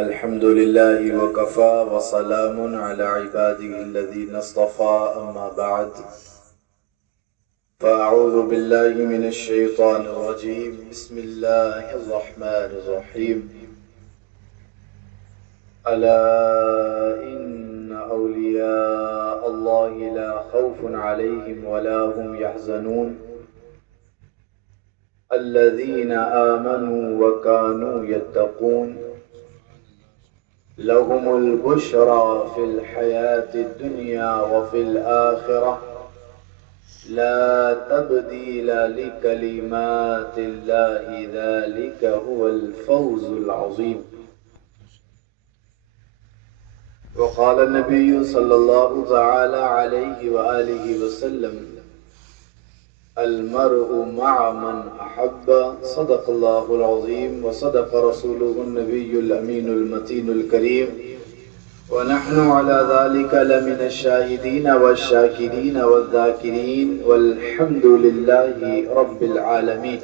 الحمد لله وكفى وسلام على عباده الذين اصطفى أما بعد فأعوذ بالله من الشيطان الرجيم بسم الله الرحمن الرحيم ألا إن أولياء الله لا خوف عليهم ولا هم يحزنون الذين آمنوا وكانوا يتقون لهم البشرى في الحياة الدنيا وفي الآخرة لا تبديل لكلمات الله ذلك هو الفوز العظيم. وقال النبي صلى الله تعالى عليه وآله وسلم المرء مع من أحب صدق الله العظيم وصدق رسوله النبي الأمين المتين الكريم ونحن على ذلك لمن الشاهدين والشاكرين والذاكرين والحمد لله رب العالمين.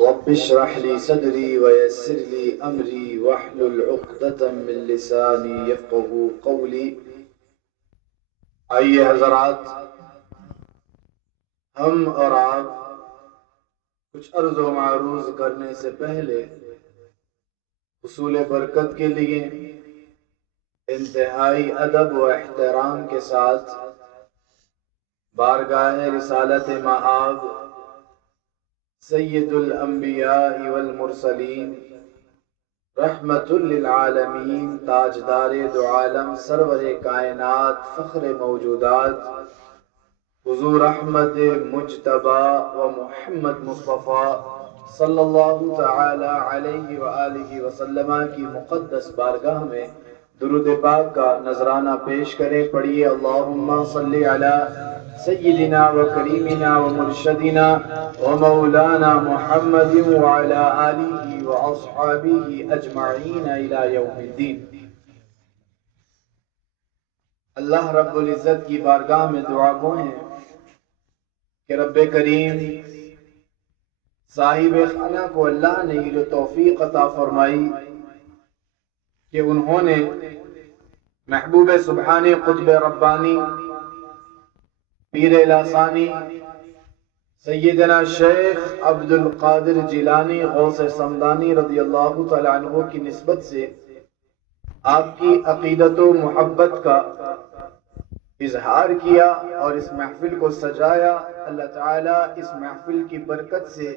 رب اشرح لي صدري ويسر لي أمري واحلل عقدة من لساني يفقه قولي. آئیے حضرات، ہم اور آپ کچھ عرض و معروض کرنے سے پہلے حصول برکت کے لیے انتہائی ادب و احترام کے ساتھ بارگاہ رسالت مآب سید الانبیاء والمرسلین رحمت للعالمین تاجدار دو عالم سرور کائنات فخر موجودات حضور احمد مجتبی و محمد مصطفیٰ صلی اللہ تعالی علیہ وآلہ وسلم کی مقدس بارگاہ میں درود پاک کا نذرانہ پیش کریں. پڑھیے اللہم صلی علی سیدنا و کریمنا و مرشدنا و مولانا محمد وعلی آلہ و اصحابہ اجمعین الی یوم الدین. اللہ رب العزت کی بارگاہ میں دعا گو ہیں کہ رب کریم صاحب خانہ کو اللہ نے یہ توفیق عطا فرمائی کہ انہوں نے محبوب سبحانی قطب ربانی پیر لاسانی سیدنا شیخ عبد القادر جیلانی غوث سمدانی رضی اللہ تعالی عنہ کی نسبت سے آپ کی عقیدت و محبت کا اظہار کیا اور اس محفل کو سجایا. اللہ تعالیٰ اس محفل کی برکت سے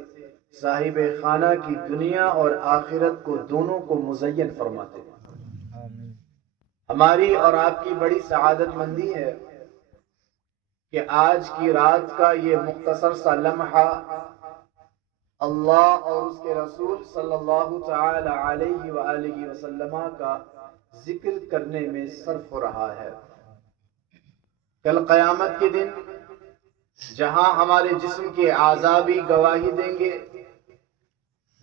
صاحب خانہ کی دنیا اور آخرت کو دونوں کو مزین فرماتے ہیں. ہماری اور آپ کی بڑی سعادت مندی ہے کہ آج کی رات کا یہ مختصر سا لمحہ اللہ اور اس کے رسول صلی اللہ تعالی علیہ وآلہ وسلم کا ذکر کرنے میں صرف ہو رہا ہے. کل قیامت کے دن جہاں ہمارے جسم کے اعضاء بھی گواہی دیں گے،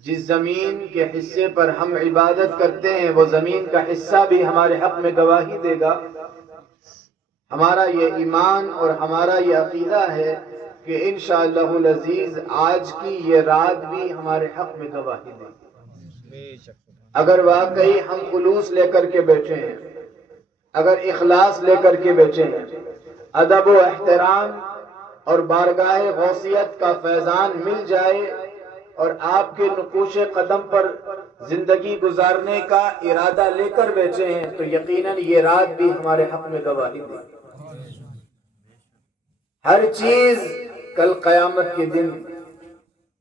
جس زمین کے حصے پر ہم عبادت کرتے ہیں وہ زمین کا حصہ بھی ہمارے حق میں گواہی دے گا. ہمارا یہ ایمان اور ہمارا یہ عقیدہ ہے کہ انشاءاللہ العزیز آج کی یہ رات بھی ہمارے حق میں گواہی دے گی. اگر واقعی ہم خلوص لے کر کے بیٹھے ہیں، اگر اخلاص لے کر کے بیٹھے ہیں، ادب و احترام اور بارگاہ غوثیت کا فیضان مل جائے اور آپ کے نقوش قدم پر زندگی گزارنے کا ارادہ لے کر بیٹھے ہیں تو یقیناً یہ رات بھی ہمارے حق میں گواہی دے گی. ہر چیز کل قیامت کے دن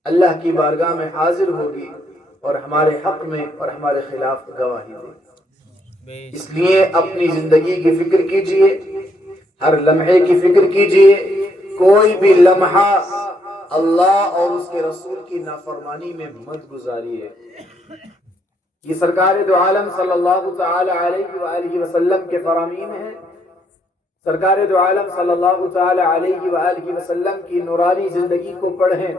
اللہ کی بارگاہ میں حاضر ہوگی اور ہمارے حق میں اور ہمارے خلاف گواہی دے گی. اس لیے اپنی زندگی کی فکر کیجئے، ہر لمحے کی فکر کیجئے. کوئی بھی لمحہ اللہ اور اس کے رسول کی نافرمانی میں مت گزاریے. یہ سرکار دو عالم صلی اللہ تعالی علیہ وآلہ وسلم کے فرامین ہیں. سرکار دو عالم صلی اللہ تعالی علیہ وآلہ وسلم کی نورانی زندگی کو پڑھیں.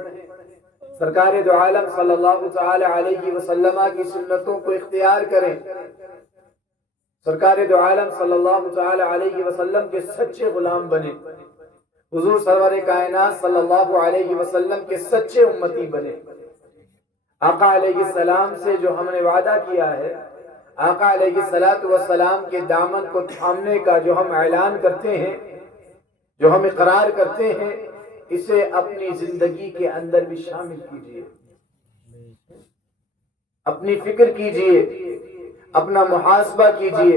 سرکار دو عالم صلی اللہ تعالی علیہ وسلم کی سنتوں کو اختیار کریں. سرکار دو عالم صلی اللہ تعالی علیہ وسلم کے سچے غلام بنے. حضور سرور کائنات صلی اللہ علیہ وسلم کے سچے امتی بنے. آقا علیہ السلام سے جو ہم نے وعدہ کیا ہے، آقا علیہ السلام کے دامن کو تھامنے کا جو ہم اعلان کرتے ہیں، جو ہم اقرار کرتے ہیں، اسے اپنی زندگی کے اندر بھی شامل کیجئے، اپنی فکر کیجئے، اپنا محاسبہ کیجئے،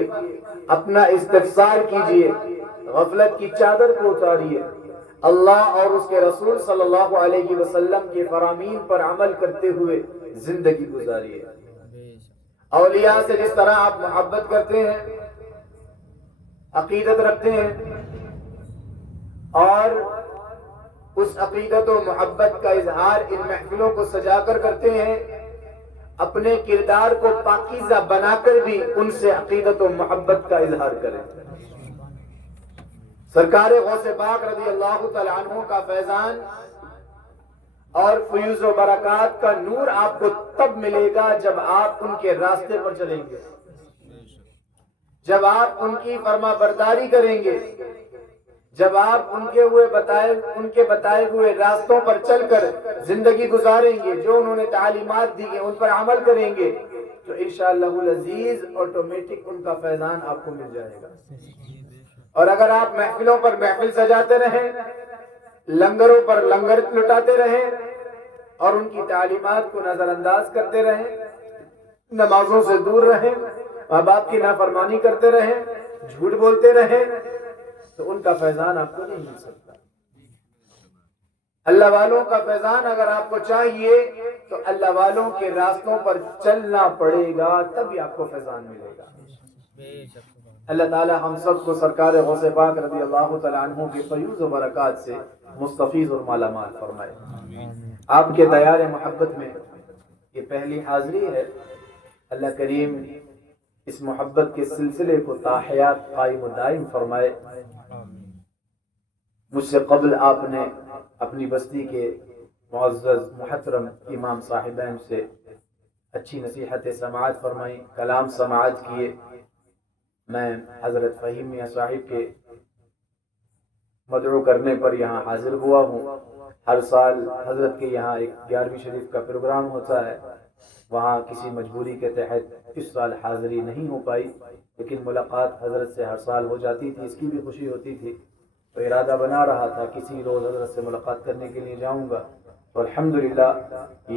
اپنا استفسار کیجئے، غفلت کی چادر کو اتاریے، اللہ اور اس کے رسول صلی اللہ علیہ وسلم کے فرامین پر عمل کرتے ہوئے زندگی گزاریے۔ اولیاء سے جس طرح آپ محبت کرتے ہیں، عقیدت رکھتے ہیں، اور اس عقیدت و محبت کا اظہار ان محفلوں کو سجا کر کرتے ہیں، اپنے کردار کو پاکیزہ بنا کر بھی ان سے عقیدت و محبت کا اظہار کریں۔ سرکار غوث پاک رضی اللہ تعالیٰ عنہ کا فیضان اور فیوز و برکات کا نور آپ کو تب ملے گا جب آپ ان کے راستے پر چلیں گے، جب آپ ان کی فرما برداری کریں گے، جب آپ ان کے بتائے ہوئے راستوں پر چل کر زندگی گزاریں گے، جو انہوں نے تعلیمات دی ہیں ان پر عمل کریں گے، تو انشاءاللہ العزیز آٹومیٹک ان کا فیضان آپ کو مل جائے گا۔ اور اگر آپ محفلوں پر محفل سجاتے رہیں، لنگروں پر لنگر لٹاتے رہیں اور ان کی تعلیمات کو نظر انداز کرتے رہیں، نمازوں سے دور رہیں، ماں باپ کی نافرمانی کرتے رہیں، جھوٹ بولتے رہیں، تو ان کا فیضان آپ کو نہیں مل سکتا۔ اللہ والوں کا فیضان اگر آپ کو چاہیے تو اللہ والوں کے راستوں پر چلنا پڑے گا، تبھی آپ کو فیضان ملے گا۔ اللہ تعالی ہم سب کو سرکار غوث پاک رضی اللہ تعالیٰ عنہ کے فیوز و برکات سے مستفیض اور مالا مال فرمائے۔ آپ کے دیار محبت میں یہ پہلی حاضری ہے، اللہ کریم اس محبت کے سلسلے کو تا حیات قائم و دائم فرمائے۔ مجھ سے قبل آپ نے اپنی بستی کے معزز محترم امام صاحبین سے اچھی نصیحت سماعت فرمائی، کلام سماعت کیے۔ میں حضرت فہیم میاں صاحب کے مدعو کرنے پر یہاں حاضر ہوا ہوں۔ ہر سال حضرت کے یہاں ایک 11ویں شریف کا پروگرام ہوتا ہے، وہاں کسی مجبوری کے تحت اس سال حاضری نہیں ہو پائی، لیکن ملاقات حضرت سے ہر سال ہو جاتی تھی، اس کی بھی خوشی ہوتی تھی، تو ارادہ بنا رہا تھا کسی روز حضرت سے ملاقات کرنے کے لیے جاؤں گا، تو الحمدللہ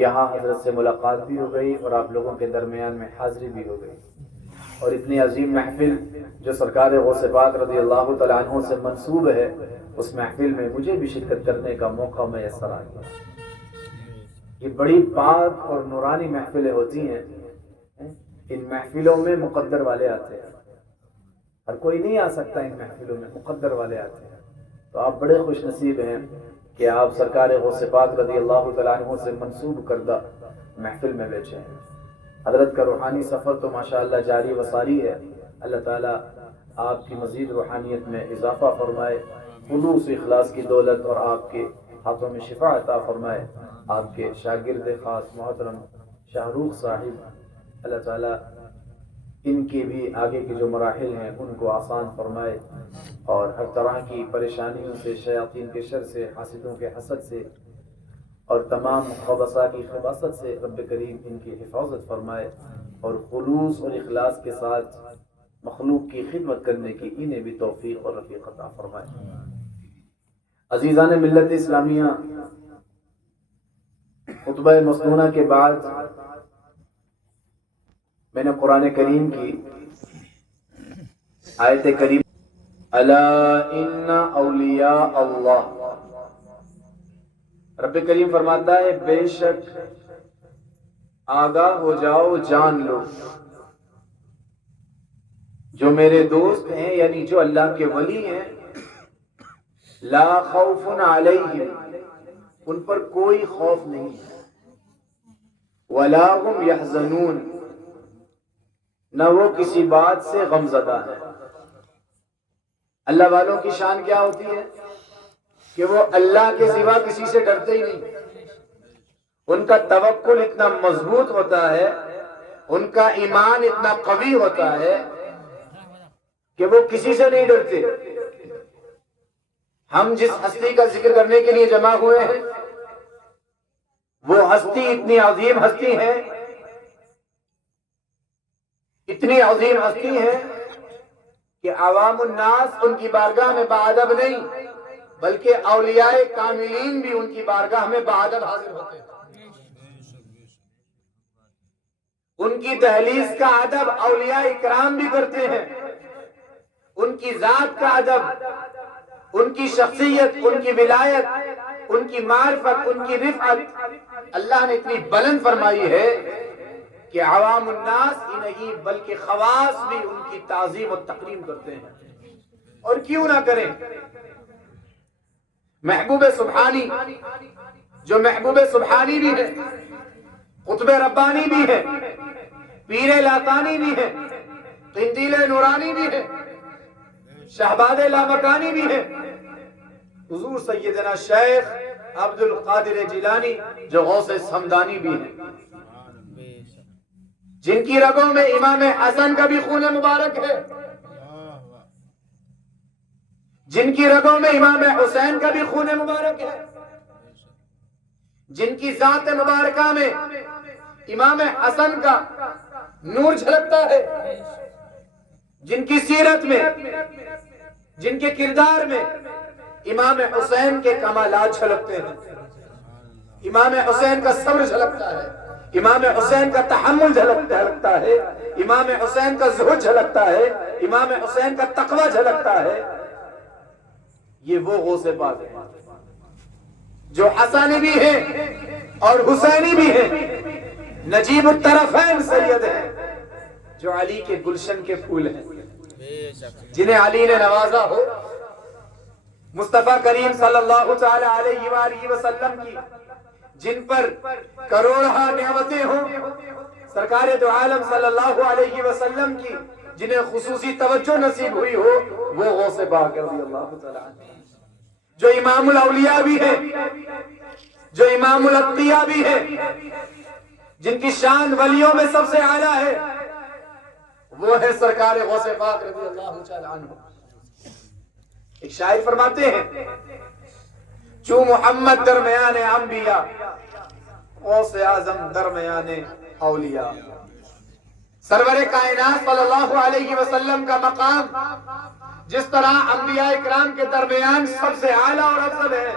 یہاں حضرت سے ملاقات بھی ہو گئی اور آپ لوگوں کے درمیان میں حاضری بھی ہو گئی۔ اور اتنی عظیم محفل جو سرکار غوث پاک رضی اللہ تعالیٰ عنہ سے منسوب ہے، اس محفل میں مجھے بھی شرکت کرنے کا موقع میسر آ گیا۔ یہ بڑی پاک اور نورانی محفلیں ہوتی ہیں، ان محفلوں میں مقدر والے آتے ہیں، ہر کوئی نہیں آ سکتا، ان محفلوں میں مقدر والے آتے ہیں، تو آپ بڑے خوش نصیب ہیں کہ آپ سرکار غوث پاک رضی اللہ تعالیٰ عنہ سے منسوب کردہ محفل میں بیٹھے ہیں۔ حضرت کا روحانی سفر تو ماشاءاللہ جاری و ساری ہے، اللہ تعالیٰ آپ کی مزید روحانیت میں اضافہ فرمائے، خلوص اخلاص کی دولت اور آپ کے ہاتھوں میں شفا عطا فرمائے۔ آپ کے شاگرد خاص محترم شاہ رخ صاحب، اللہ تعالیٰ ان کے بھی آگے کے جو مراحل ہیں ان کو آسان فرمائے، اور ہر طرح کی پریشانیوں سے، شیاطین کے شر سے، حاسدوں کے حسد سے اور تمام خبثاء کی خباثت سے رب کریم ان کی حفاظت فرمائے، اور خلوص اور اخلاص کے ساتھ مخلوق کی خدمت کرنے کی انہیں بھی توفیق اور رفیق عطا فرمائے۔ عزیزان ملت اسلامیہ، خطبہ مسنونہ کے بعد میں نے قرآن کریم کی آیت کریم الا ان اولیاء اللہ، رب کریم فرماتا ہے بے شک آگاہ ہو جاؤ، جان لو، جو میرے دوست ہیں یعنی جو اللہ کے ولی ہیں، لا خوف علیہم، ان پر کوئی خوف نہیں ہے، ولا هم یحزنون، نہ وہ کسی بات سے غم زدہ ہے۔ اللہ والوں کی شان کیا ہوتی ہے کہ وہ اللہ کے سوا کسی سے ڈرتے ہی نہیں، ان کا توکل اتنا مضبوط ہوتا ہے، ان کا ایمان اتنا قوی ہوتا ہے کہ وہ کسی سے نہیں ڈرتے۔ ہم جس ہستی کا ذکر کرنے کے لیے جمع ہوئے ہیں وہ ہستی اتنی عظیم ہستی ہے، اتنی عظیم ہستی ہے کہ عوام الناس ان کی بارگاہ میں باادب نہیں، بلکہ اولیاء کاملین بھی ان کی بارگاہ میں باادب حاضر ہوتے ہیں۔ ان کی دہلیز کا ادب اولیاء اکرام بھی کرتے ہیں، ان کی ذات کا ادب، ان کی شخصیت، ان کی ولایت، ان کی معرفت، ان کی رفعت اللہ نے اتنی بلند فرمائی ہے کہ عوام الناس ہی نہیں بلکہ خواص بھی ان کی تعظیم و تکریم کرتے ہیں، اور کیوں نہ کریں۔ محبوب سبحانی، جو محبوب سبحانی بھی ہے، قطب ربانی بھی ہے، پیر لاقانی بھی ہے، قندیل نورانی بھی ہے، شہباد لامکانی بھی ہے، حضور سیدنا شیخ عبد القادر جیلانی جو غوث سمدانی بھی ہیں، جن کی رگوں میں امام حسن کا بھی خون مبارک ہے، جن کی رگوں میں امام حسین کا بھی خون مبارک ہے، جن کی ذات مبارکہ میں امام حسن کا نور جھلکتا ہے، جن کی سیرت میں، جن کے کردار میں امام حسین کے کمالات جھلکتے ہیں، امام حسین کا صبر جھلکتا ہے، امام حسین کا تحمل جھلکتا ہے، امام حسین کا زہد جھلکتا ہے، امام حسین کا تقوی جھلکتا ہے۔ یہ وہ غوث پاک ہیں جو حسانی بھی ہیں اور حسینی بھی ہیں، نجیب الطرفین سید ہیں، جو علی کے گلشن کے پھول ہیں، جنہیں علی نے نوازا ہو، مصطفیٰ کریم صلی اللہ تعالی علیہ وآلہ وسلم کی جن پر کروڑہ نعمتیں ہوں، سرکار دو عالم صلی اللہ علیہ وسلم کی جنہیں خصوصی توجہ نصیب ہوئی ہو، وہ غوث پاک رضی اللہ تعالی عنہ، جو امام الاولیاء بھی ہیں، جو امام الاتقیاء بھی ہیں، جن کی شان ولیوں میں سب سے اعلیٰ ہے، وہ ہے سرکار غوث پاک رضی اللہ تعالی عنہ۔ ایک شاعر فرماتے ہیں، چوں محمد درمیان انبیاء، غوث اعظم درمیان اولیاء۔ سرور کائنات صلی اللہ علیہ وسلم کا مقام جس طرح انبیاء اکرام کے درمیان سب سے اعلیٰ اور افضل ہے،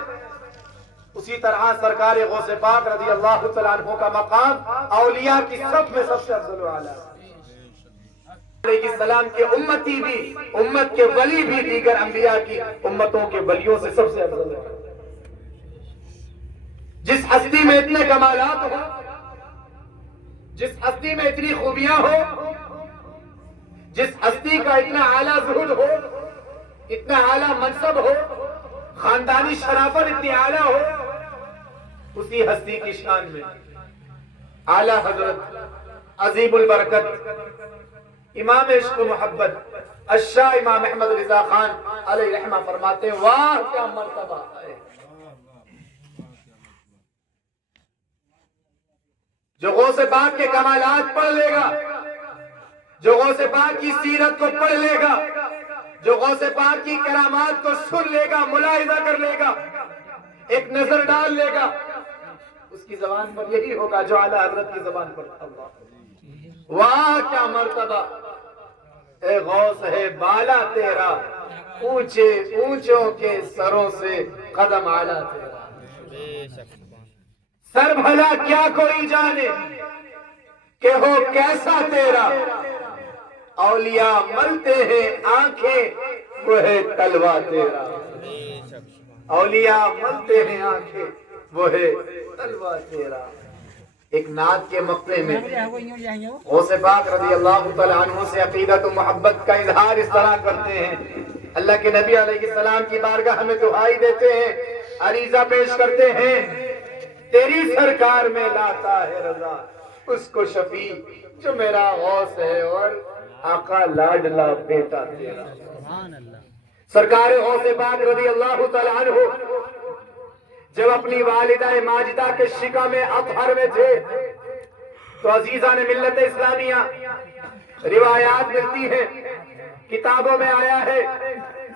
اسی طرح سرکار غوث پاک رضی اللہ تعالیٰ عنہ کا مقام اولیاء کی سب میں سب سے افضل و اعلیٰ ہے۔ علیہ السلام کے امتی بھی، امت کے ولی بھی دیگر انبیاء کی امتوں کے ولیوں سے سب سے افضل ہے۔ جس ہستی میں اتنے کمالات ہو، جس ہستی میں اتنی خوبیاں ہو، جس ہستی کا اتنا اعلیٰ زہد ہو، اتنا اعلیٰ منصب ہو، خاندانی شرافت اتنی اعلیٰ ہو، اسی ہستی کی شان میں اعلیٰ حضرت عظیم البرکت امام عشق و محبت الشاہ امام احمد رضا خان علیہ رحمہ فرماتے ہیں، واہ کیا مرتبہ ہے جو غوث پاک کے کمالات پڑھ لے گا، جو غوث پاک کی سیرت کو پڑھ لے گا، جو غوث پاک کی کرامات کو سن لے گا، ملاحظہ کر لے گا، ایک نظر ڈال لے گا، اس کی زبان پر یہی ہوگا جو اعلیٰ حضرت کی زبان پر تھا، واہ کیا مرتبہ اے غوث ہے بالا تیرا، اونچے اونچوں کے سروں سے قدم اعلیٰ تیرا۔ سر بھلا کیا کوئی جانے کہ ہو کیسا تیرا، اولیاء ملتے ہیں آنکھیں وہ ہے تلوا تیرا، اولیاء ملتے ہیں آنکھیں وہ ہے تلوا تیرا۔ ایک نعت کے مقطع میں غوث پاک رضی اللہ تعالیٰ عنہ سے عقیدت و محبت کا اظہار اس طرح کرتے ہیں، اللہ کے نبی علیہ السلام کی بارگاہ ہمیں دعائی دیتے ہیں، عریضہ پیش کرتے ہیں، تیری سرکار میں لاتا ہے رضا اس کو شفیع جو میرا غوث ہے اور آقا لاڈلا بیٹا تیرا۔ سرکار غوث پاک رضی اللہ تعالیٰ عنہ جب اپنی والدہ ماجدہ کے شکم اطہر میں تھے تو عزیزان ملت اسلامیہ روایات ملتی ہیں، کتابوں میں آیا ہے،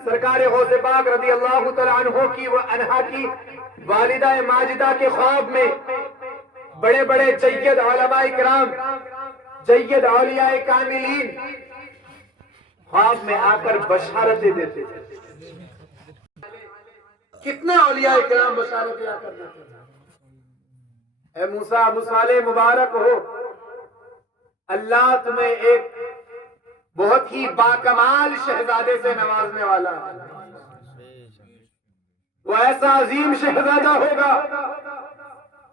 سرکار غوث پاک رضی اللہ تعالیٰ عنہ کی و عنہا کی والدہ ماجدہ کے خواب میں بڑے بڑے جید علماء کرام، جید اولیاء کاملین خواب میں آ کر بشارتیں دیتے تھے. کتنے اولیاء کرام بشارتیں آ کر دیتے تھے. اے موسیٰ، ابو صالح مبارک ہو، اللہ تمہیں ایک بہت ہی باکمال شہزادے سے نوازنے والا ہے. وہ ایسا عظیم شہزادہ ہوگا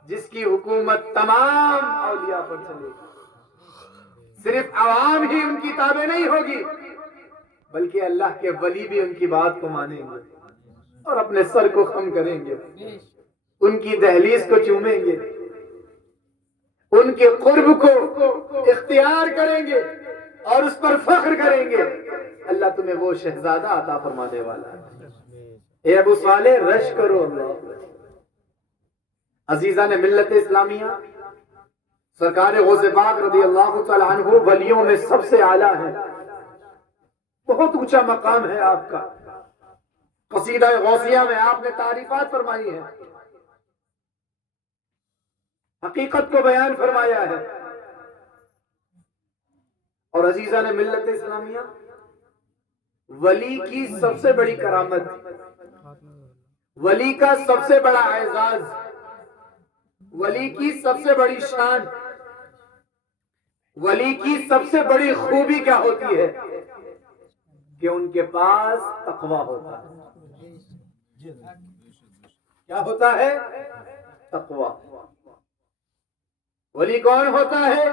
جس کی حکومت تمام اولیاء پر چلے گی. صرف عوام ہی ان کی تابع نہیں ہوگی، بلکہ اللہ کے ولی بھی ان کی بات کو مانیں گے اور اپنے سر کو خم کریں گے، ان کی دہلیز کو چومیں گے، ان کے قرب کو اختیار کریں گے اور اس پر فخر کریں گے. اللہ تمہیں وہ شہزادہ عطا فرمانے والا ہے. اے ابو صالح، رش کرو اللہ. عزیزان ملت اسلامیہ، سرکار غوث پاک رضی اللہ تعالی عنہ ولیوں میں سب سے اعلیٰ ہے. بہت اونچا مقام ہے آپ کا. قصیدہ غوثیہ میں آپ نے تعریفات فرمائی ہیں، حقیقت کو بیان فرمایا ہے. اور عزیزان ملت اسلامیہ، ولی کی سب سے بڑی کرامت، ولی کا سب سے بڑا اعزاز، ولی کی سب سے بڑی شان، ولی کی سب سے بڑی خوبی کیا ہوتی ہے کہ ان کے پاس تقویٰ ہوتا ہے. کیا ہوتا ہے؟ تقویٰ. ولی کون ہوتا ہے؟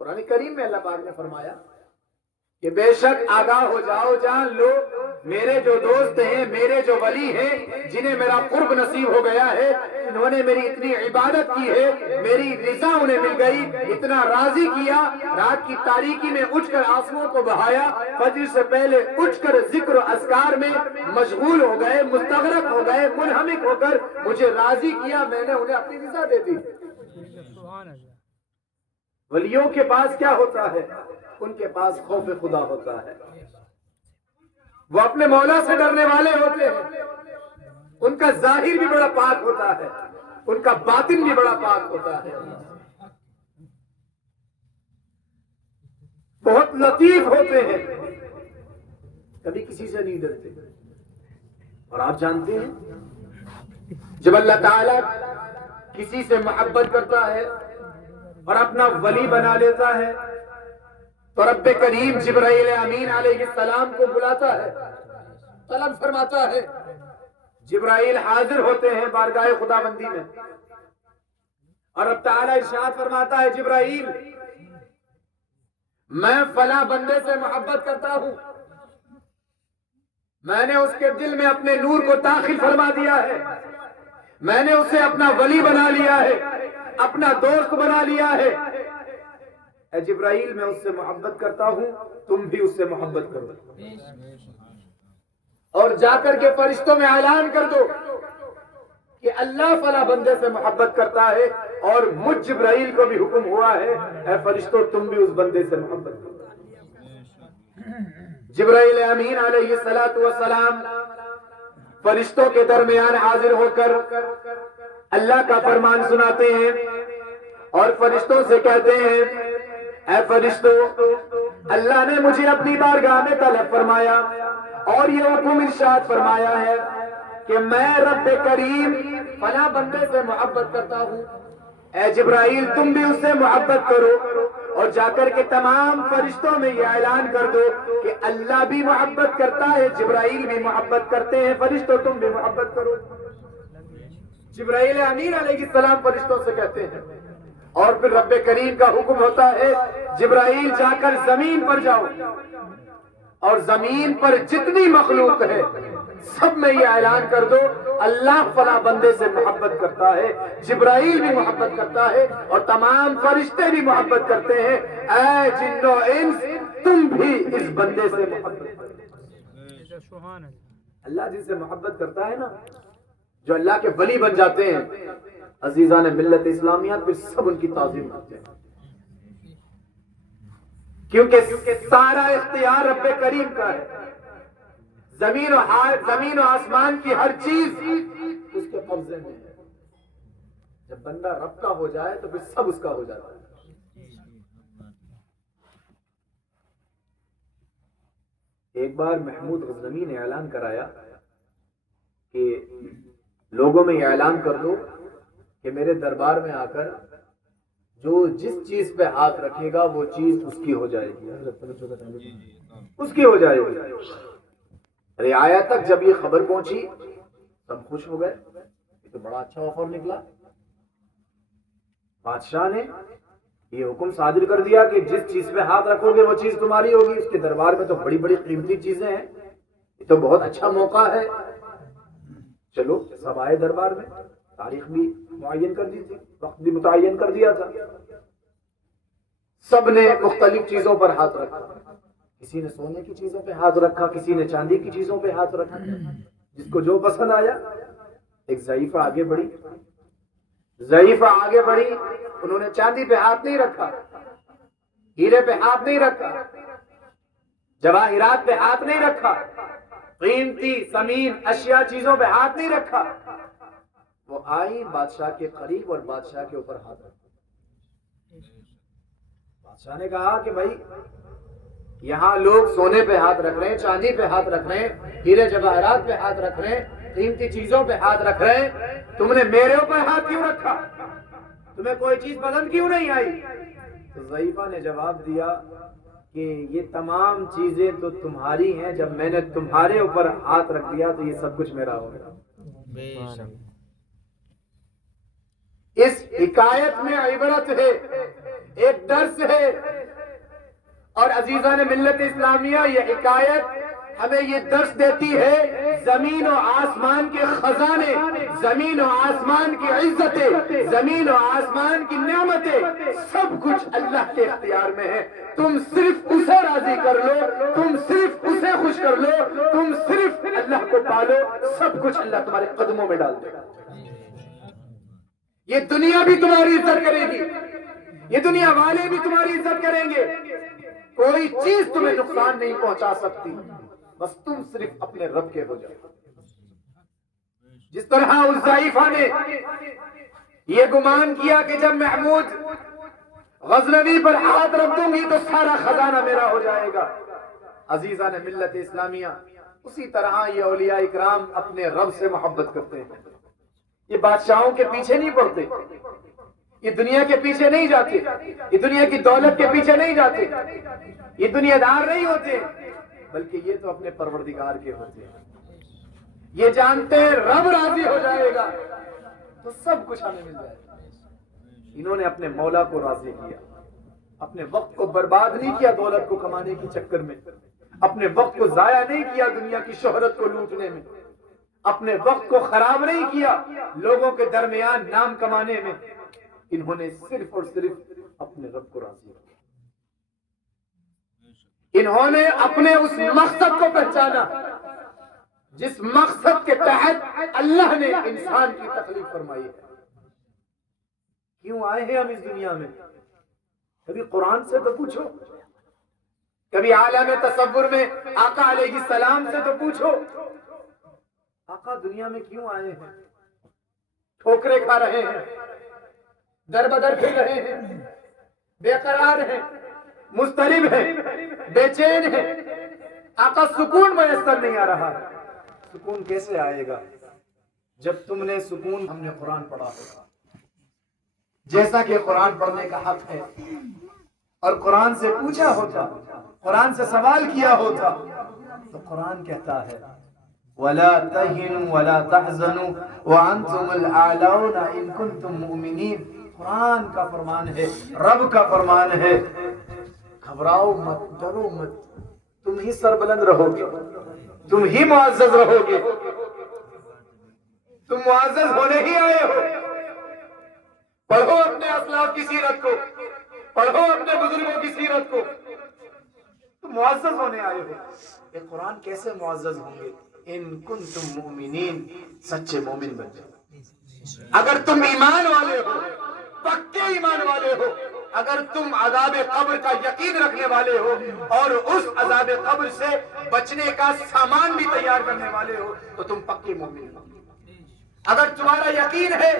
قرآن کریم میں اللہ پاک نے فرمایا کہ بے شک آگاہ ہو جاؤ، جان لو، میرے جو دوست ہیں، میرے جو ولی ہیں، جنہیں میرا قرب نصیب ہو گیا ہے، انہوں نے میری اتنی عبادت کی ہے، میری رضا انہیں مل گئی، اتنا راضی کیا، رات کی تاریکی میں اٹھ کر آنسوؤں کو بہایا، فجر سے پہلے اٹھ کر ذکر و اذکار میں مشغول ہو گئے، مستغرق ہو گئے، منہمک ہو کر مجھے راضی کیا، میں نے انہیں اپنی رضا دے دی. ولیوں کے پاس کیا ہوتا ہے؟ ان کے پاس خوف خدا ہوتا ہے. وہ اپنے مولا سے ڈرنے والے ہوتے ہیں. ان کا ظاہر بھی بڑا پاک ہوتا ہے، ان کا باطن بھی بڑا پاک ہوتا ہے. بہت لطیف ہوتے ہیں، کبھی کسی سے نہیں ڈرتے. اور آپ جانتے ہیں جب اللہ تعالی کسی سے محبت کرتا ہے اور اپنا ولی بنا لیتا ہے تو رب کریم جبرائیل امین علیہ السلام کو بلاتا ہے، طلب فرماتا ہے. جبرائیل حاضر ہوتے ہیں بارگاہ خدا بندی میں اور رب تعالی ارشاد فرماتا ہے، جبرائیل، میں فلاں بندے سے محبت کرتا ہوں، میں نے اس کے دل میں اپنے نور کو داخل فرما دیا ہے، میں نے اسے اپنا ولی بنا لیا ہے، اپنا دوست بنا لیا ہے. اے جبرائیل، میں اس سے محبت کرتا ہوں، تم بھی اس سے محبت کرو اور جا کر کے فرشتوں میں اعلان کر دو کہ اللہ فلاں بندے سے محبت کرتا ہے اور مجھ جبرائیل کو بھی حکم ہوا ہے، اے فرشتوں تم بھی اس بندے سے محبت کرو. جبرائیل امین علیہ السلام فرشتوں کے درمیان حاضر ہو کر اللہ کا فرمان سناتے ہیں اور فرشتوں سے کہتے ہیں، اے فرشتوں، اللہ نے مجھے اپنی بارگاہ میں طلب فرمایا اور یہ حکم ارشاد فرمایا ہے کہ میں رب کریم فلاں بندے سے محبت کرتا ہوں. اے جبرائیل، تم بھی اس سے محبت کرو اور جا کر کے تمام فرشتوں میں یہ اعلان کر دو کہ اللہ بھی محبت کرتا ہے، جبرائیل بھی محبت کرتے ہیں، فرشتوں تم بھی محبت کرو. جبرائیل امین علیہ السلام فرشتوں سے کہتے ہیں اور پھر رب کریم کا حکم ہوتا ہے، جبرائیل جا کر زمین پر جاؤ اور زمین پر جتنی مخلوق ہے سب میں یہ اعلان کر دو، اللہ فلاں بندے سے محبت کرتا ہے، جبرائیل بھی محبت کرتا ہے اور تمام فرشتے بھی محبت کرتے ہیں. اے جن و انس، تم بھی اس بندے سے محبت کرو. اللہ جن سے محبت کرتا ہے نا، جو اللہ کے ولی بن جاتے ہیں، عزیزان ملت اسلامیہ، پھر سب ان کی تعظیم کرتے ہیں، کیونکہ سارا اختیار رب کریم کا ہے. زمین و آسمان کی ہر چیز اس کے قبضے میں ہے. جب بندہ رب کا ہو جائے تو پھر سب اس کا ہو جاتا ہے. ایک بار محمود غزنوی نے اعلان کرایا کہ لوگوں میں یہ اعلان کر دو کہ میرے دربار میں آ کر جو جس چیز پہ ہاتھ رکھے گا وہ چیز اس کی ہو جائے گی، اس کی ہو جائے گی. رعایا تک جب یہ خبر پہنچی سب خوش ہو گئے، یہ تو بڑا اچھا آفر نکلا. بادشاہ نے یہ حکم صادر کر دیا کہ جس چیز پہ ہاتھ رکھو گے وہ چیز تمہاری ہوگی. اس کے دربار میں تو بڑی بڑی قیمتی چیزیں ہیں، یہ تو بہت اچھا موقع ہے. چلو سب آئے دربار میں، تاریخ بھی معین کر دی تھی، وقت بھی متعین کر دیا تھا. سب نے مختلف چیزوں پر ہاتھ رکھا. کسی نے سونے کی چیزوں پہ ہاتھ رکھا، کسی نے چاندی کی چیزوں پہ ہاتھ رکھا، جس کو جو پسند آیا. ایک ضعیفہ آگے بڑھی، انہوں نے چاندی پہ ہاتھ نہیں رکھا، ہیرے پہ ہاتھ نہیں رکھا، جواہرات پہ ہاتھ نہیں رکھا، قیمتی ثمین اشیاء چیزوں پہ ہاتھ نہیں رکھا. وہ آئی بادشاہ کے قریب اور بادشاہ کے اوپر ہاتھ رکھا. بادشاہ نے کہا کہ بھائی یہاں لوگ سونے پہ ہاتھ رکھ رہے ہیں، چاندی پہ ہاتھ رکھ رہے ہیں، ہیرے جواہرات پہ ہاتھ رکھ رہے ہیں، قیمتی چیزوں پہ ہاتھ رکھ رہے ہیں، تم نے میرے اوپر ہاتھ کیوں رکھا؟ تمہیں کوئی چیز پسند کیوں نہیں آئی؟ تو ضعیفہ نے جواب دیا کہ یہ تمام چیزیں تو تمہاری ہیں، جب میں نے تمہارے اوپر ہاتھ رکھ دیا تو یہ سب کچھ میرا ہو گیا. اس حکایت میں عبرت ہے، ایک درس ہے. اور عزیزان ملت اسلامیہ، یہ حکایت ہمیں یہ درس دیتی ہے زمین و آسمان کے خزانے، زمین و آسمان کی عزتیں، زمین و آسمان کی نعمتیں سب کچھ اللہ کے اختیار میں ہے. تم صرف اسے راضی کر لو، تم صرف اسے خوش کر لو، تم صرف اللہ کو پالو، سب کچھ اللہ تمہارے قدموں میں ڈال دے گا. یہ دنیا بھی تمہاری عزت کرے گی، یہ دنیا والے بھی تمہاری عزت کریں گے. کوئی چیز تمہیں نقصان نہیں پہنچا سکتی، بس تم صرف اپنے رب کے ہو جاؤ. جس طرح اس ضعیفہ نے یہ گمان کیا کہ جب محمود غزنوی پر ہاتھ رکھ دوں گی تو سارا خزانہ میرا ہو جائے گا. عزیزان ملت اسلامیہ، اسی طرح یہ اولیاء اکرام اپنے رب سے محبت کرتے ہیں. یہ بادشاہوں کے پیچھے نہیں پڑتے، یہ دنیا کے پیچھے نہیں جاتے، یہ دنیا کی دولت کے پیچھے نہیں جاتے، یہ دنیا دار نہیں ہوتے، بلکہ یہ تو اپنے پروردگار کے ہوتے ہیں. یہ جانتے ہیں رب راضی ہو جائے گا تو سب کچھ ہمیں مل جائے گا. انہوں نے اپنے مولا کو راضی کیا، اپنے وقت کو برباد نہیں کیا دولت کو کمانے کے چکر میں، اپنے وقت کو ضائع نہیں کیا دنیا کی شہرت کو لوٹنے میں، اپنے وقت کو خراب نہیں کیا لوگوں کے درمیان نام کمانے میں. انہوں نے صرف اور صرف اپنے رب کو راضی کیا. انہوں نے اپنے اس مقصد کو پہچانا جس مقصد کے تحت اللہ نے انسان کی تخلیق فرمائی ہے. کیوں آئے ہیں ہم اس دنیا میں؟ کبھی قرآن سے تو پوچھو، کبھی عالم تصور میں آقا علیہ السلام سے تو پوچھو، آقا دنیا میں کیوں آئے ہیں؟ ٹھوکریں کھا رہے ہیں، در بدر پھر رہے ہیں، بے قرار ہیں، مضطرب ہیں، بے چین ہیں. آقا سکون میسر نہیں آ رہا. سکون کیسے آئے گا جب تم نے سکون ہم نے قرآن پڑھا ہوگا، جیسا کہ قرآن پڑھنے کا حق ہے، اور قرآن سے پوچھا ہوتا، قرآن سے سوال کیا ہوتا تو قرآن کہتا ہے وَلَا تَهِنُوا وَلَا تَحْزَنُوا وَأَنْتُمُ الْأَعْلَوْنَ إِن كُنتُم مُؤْمِنِينَ. قرآن کا فرمان ہے، رب کا فرمان ہے، گھبراؤ مت، ڈرو مت، تم ہی سربلند رہو گے، تم ہی معزز رہو گے، تم معزز ہونے ہی آئے ہو. پڑھو اپنے اسلاف کی سیرت کو، پڑھو اپنے بزرگوں کی سیرت کو، تم معزز ہونے آئے ہو. یہ قرآن کیسے معزز ہوں گے؟ ان کنتم مؤمنین، سچے مومن بن جاؤ. اگر تم ایمان والے ہو، پکے ایمان والے ہو، اگر تم عذاب قبر کا یقین رکھنے والے ہو اور اس عذاب قبر سے بچنے کا سامان بھی تیار کرنے والے ہو تو تم پکے مومن ہو. اگر تمہارا یقین ہے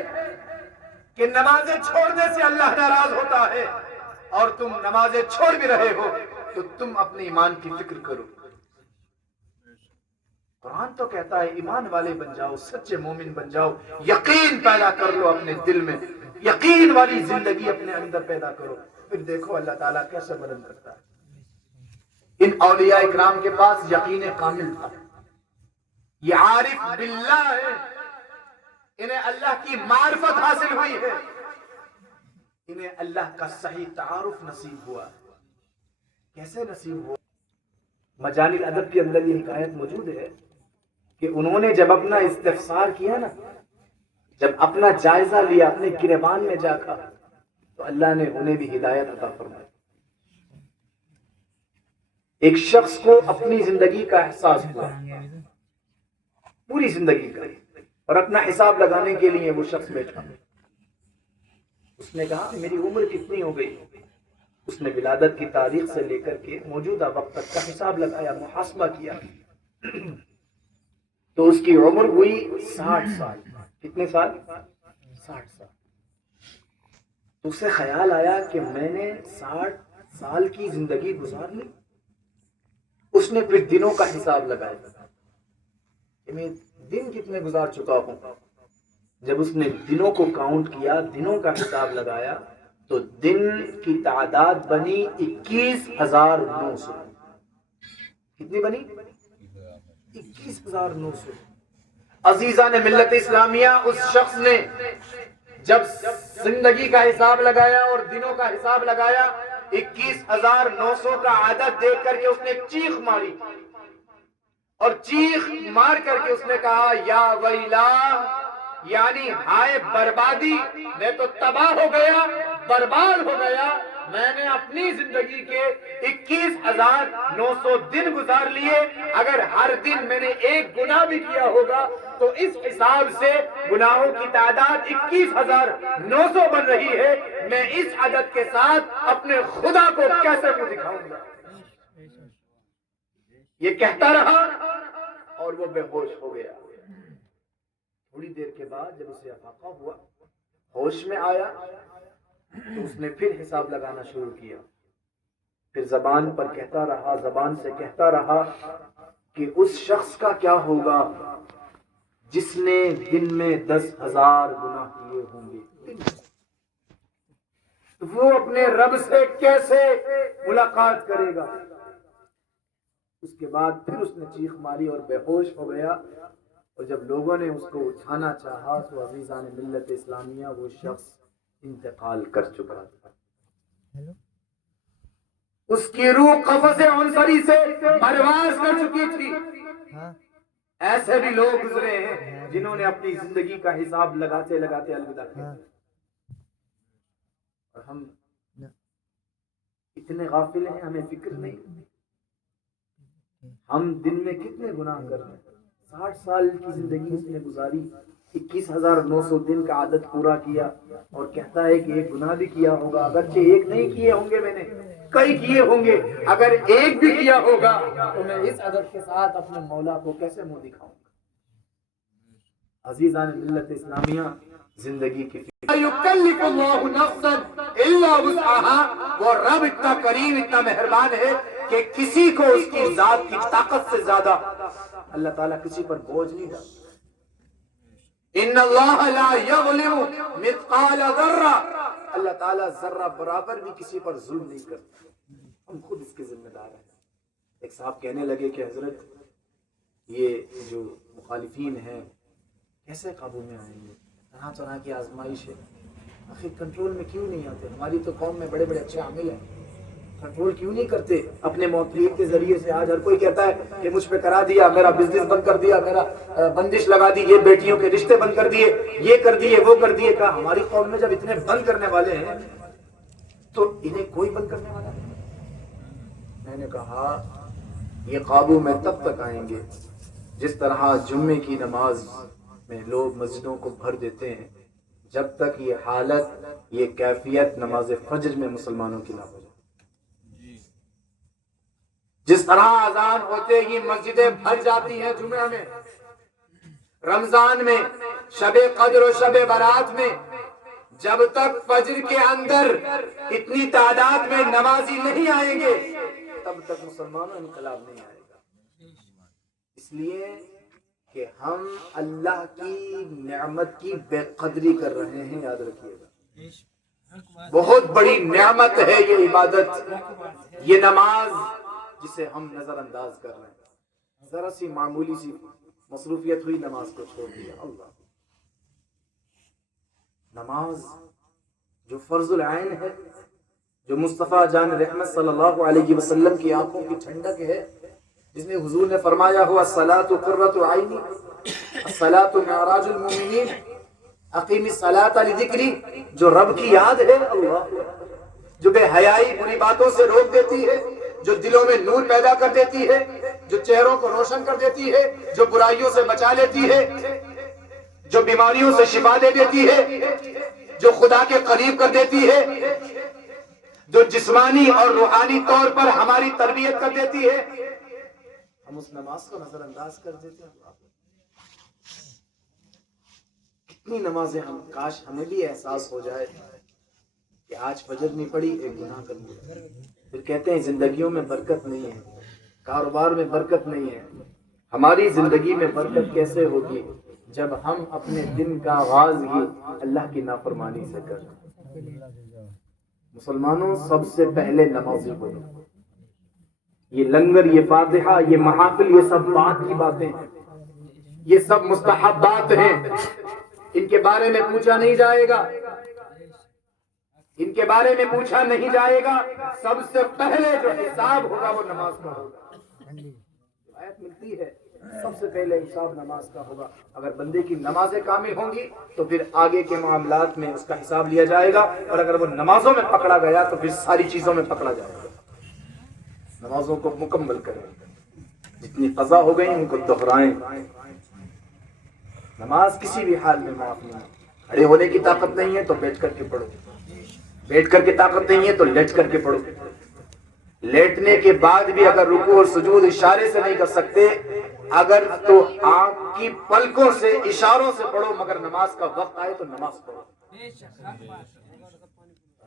کہ نمازیں چھوڑنے سے اللہ ناراض ہوتا ہے، اور تم نمازیں چھوڑ بھی رہے ہو تو تم اپنے ایمان کی فکر کرو۔ قرآن تو کہتا ہے ایمان والے بن جاؤ، سچے مومن بن جاؤ، یقین پیدا کر لو اپنے دل میں، یقین والی زندگی اپنے اندر پیدا کرو، پھر دیکھو اللہ تعالیٰ کیسے بلند کرتا ہے۔ ان اولیاء اکرام کے پاس یقین کامل تھا، یہ عارف باللہ ہے، انہیں اللہ کی معرفت حاصل ہوئی ہے، انہیں اللہ کا صحیح تعارف نصیب ہوا۔ کیسے نصیب ہوا؟ مجانی الادب کے اندر یہ حکایت موجود ہے کہ انہوں نے جب اپنا استفسار کیا نا، جب اپنا جائزہ لیا اپنے گریبان میں جا کر، تو اللہ نے انہیں بھی ہدایت عطا فرمائی۔ ایک شخص کو اپنی زندگی کا احساس ہوا، پوری زندگی کا، اور اپنا حساب لگانے کے لیے وہ شخص بیٹھا۔ اس نے کہا میری عمر کتنی ہو گئی؟ اس نے ولادت کی تاریخ سے لے کر کے موجودہ وقت تک کا حساب لگایا، محاسبہ کیا، تو اس کی عمر ہوئی 60 سال۔ کتنے سال؟ 60 سال۔ تو اسے خیال آیا کہ میں نے 60 سال کی زندگی گزار لی۔ اس نے پھر دنوں کا حساب لگایا کہ میں دن کتنے گزار چکا ہوں۔ جب اس نے دنوں کو کاؤنٹ کیا، دنوں کا حساب لگایا، تو دن کی تعداد بنی 21,900۔ کتنی بنی؟ 21,900۔ عزیزان ملت اسلامیہ، اس شخص نے جب زندگی کا حساب لگایا اور دنوں کا حساب لگایا، 21,900 کا عدد دیکھ کر کے اس نے چیخ ماری، اور چیخ مار کر کے اس نے کہا یا ویلا، یعنی ہائے بربادی، میں تو تباہ ہو گیا، برباد ہو گیا، میں نے اپنی زندگی کے 21,900 دن گزار لیے، اگر ہر دن میں نے ایک گناہ بھی کیا ہوگا تو اس حساب سے گناہوں کی تعداد 21,900 بن رہی ہے، میں اس عدد کے ساتھ اپنے خدا کو کیسے منہ دکھاؤں گا؟ یہ کہتا رہا اور وہ بے ہوش ہو گیا۔ تھوڑی دیر کے بعد جب اسے افاقہ ہوا، ہوش میں آیا، تو اس نے پھر حساب لگانا شروع کیا۔ پھر زبان پر کہتا رہا، زبان سے کہتا رہا کہ اس شخص کا کیا ہوگا جس نے دن میں 10,000 گناہ کیے ہوں گے، وہ اپنے رب سے کیسے ملاقات کرے گا؟ اس کے بعد پھر اس نے چیخ ماری اور بے ہوش ہو گیا، اور جب لوگوں نے اس کو اٹھانا چاہا تو عزیزان ملت اسلامیہ وہ شخص انتقال کر چکا تھا۔ اس کی روح قفس عنصری سے پرواز کر چکی تھی۔ ایسے بھی لوگ گزرے ہیں جنہوں نے اپنی زندگی کا حساب لگاتے لگاتے الوداع کیا، اور ہم اتنے غافل ہیں، ہمیں فکر نہیں۔ ہم دن میں کتنے گناہ کر رہے ہیں؟ 60 سال کی زندگی اس نے گزاری، 21,900 دن کا عدد پورا کیا، اور کہتا ہے کہ ایک گناہ بھی کیا ہوگا، اگرچہ ایک نہیں کیے ہوں گے، میں نے کئی کیے ہوں گے، اگر ایک بھی کیا ہوگا تو میں اس عدد کے ساتھ اپنے مولا کو کیسے منہ دکھاؤں گا؟ عزیزان ملت اسلامیہ، زندگی کی یکلف اللہ نفسا الا وسعها، وہ رب اتنا کریم، اتنا مہربان ہے کہ کسی کو اس کی ذات کی طاقت سے زیادہ اللہ تعالیٰ کسی پر بوجھ نہیں ڈالتا۔ ان اللہ لا یظلم مثقال ذرہ، اللہ تعالیٰ ذرہ برابر بھی کسی پر ظلم نہیں کرتا، ہم خود اس کے ذمہ دار ہیں۔ ایک صاحب کہنے لگے کہ حضرت یہ جو مخالفین ہیں کیسے قابو میں آئیں گے؟ طرح طرح کی آزمائش ہے، آخر کنٹرول میں کیوں نہیں آتے؟ ہماری تو قوم میں بڑے بڑے اچھے عامل ہیں، کنٹرول کیوں نہیں کرتے اپنے موکلین کے ذریعے سے؟ آج ہر کوئی کہتا ہے کہ مجھ پہ کرا دیا، میرا بزنس بند کر دیا، میرا بندش لگا دی، یہ بیٹیوں کے رشتے بند کر دیے، یہ کر دیے، وہ کر دیے۔ کہا ہماری قوم میں جب اتنے بند کرنے والے ہیں تو انہیں کوئی بند کرنے والا نہیں۔ میں نے کہا یہ قابو میں تب تک آئیں گے جس طرح جمعے کی نماز میں لوگ مسجدوں کو بھر دیتے ہیں، جب تک یہ حالت، یہ کیفیت نماز فجر میں مسلمانوں کی نہ ہو جائے۔ جس طرح اذان ہوتے ہی مسجدیں بھر جاتی ہیں جمعہ میں، رمضان میں، شب قدر و شب برات میں، جب تک فجر کے اندر اتنی تعداد میں نمازی نہیں آئیں گے تب تک مسلمانوں انقلاب نہیں آئے گا. اس لیے کہ ہم اللہ کی نعمت کی بے قدری کر رہے ہیں. یاد رکھیے گا بہت بڑی نعمت ہے یہ عبادت، یہ نماز جسے ہم نظر انداز کر رہے ہیں. ذرا سی معمولی سی مصروفیت ہوئی، نماز کو چھوڑ دیا. اللہ، نماز جو فرض العین ہے، جو مصطفیٰ جان رحمت صلی اللہ علیہ وسلم کی آنکھوں کی ٹھنڈک ہے، جس میں حضور نے فرمایا ہوا الصلاۃ قرۃ عینی، الصلاۃ معراج المؤمنین، اقیم الصلاۃ لذکری، جو رب کی یاد ہے، اللہ، جو بے حیائی بری باتوں سے روک دیتی ہے، جو دلوں میں نور پیدا کر دیتی ہے، جو چہروں کو روشن کر دیتی ہے، جو برائیوں سے بچا لیتی ہے، جو بیماریوں سے شفا دے دیتی ہے، جو خدا کے قریب کر دیتی ہے، جو جسمانی اور روحانی طور پر ہماری تربیت کر دیتی ہے، ہم اس نماز کو نظر انداز کر دیتے ہیں. کتنی نمازیں ہم، کاش ہمیں بھی احساس ہو جائے کہ آج فجر نہیں پڑی، ایک گناہ کر لیا. پھر کہتے ہیں زندگیوں میں برکت نہیں ہے، کاروبار میں برکت نہیں ہے. ہماری زندگی میں برکت کیسے ہوگی جب ہم اپنے دن کا آغاز ہی اللہ کی نافرمانی سے کریں. مسلمانوں، سب سے پہلے نمازی بنو. یہ لنگر، یہ فاتحہ، یہ محافل، یہ سب بات کی باتیں ہیں، یہ سب مستحبات ہیں. ان کے بارے میں پوچھا نہیں جائے گا، ان کے بارے میں پوچھا نہیں جائے گا. سب سے پہلے جو حساب ہوگا وہ نماز کا ہوگا. آیت ملتی ہے سب سے پہلے حساب نماز کا ہوگا. اگر بندے کی نمازیں کامل ہوں گی تو پھر آگے کے معاملات میں اس کا حساب لیا جائے گا، اور اگر وہ نمازوں میں پکڑا گیا تو پھر ساری چیزوں میں پکڑا جائے گا. نمازوں کو مکمل کریں، جتنی قضا ہو گئی ان کو دہرائیں. نماز کسی بھی حال میں معاف نہیں. کھڑے ہونے کی طاقت نہیں ہے تو بیٹھ کر کے پڑھو، بیٹھ کر کے طاقت نہیں ہے تو لیٹ کر کے پڑھو. لیٹنے کے بعد بھی اگر رکوع اور سجود اشارے سے نہیں کر سکتے، اگر تو آنکھ کی پلکوں سے اشاروں سے پڑھو، مگر نماز کا وقت آئے تو نماز پڑھو.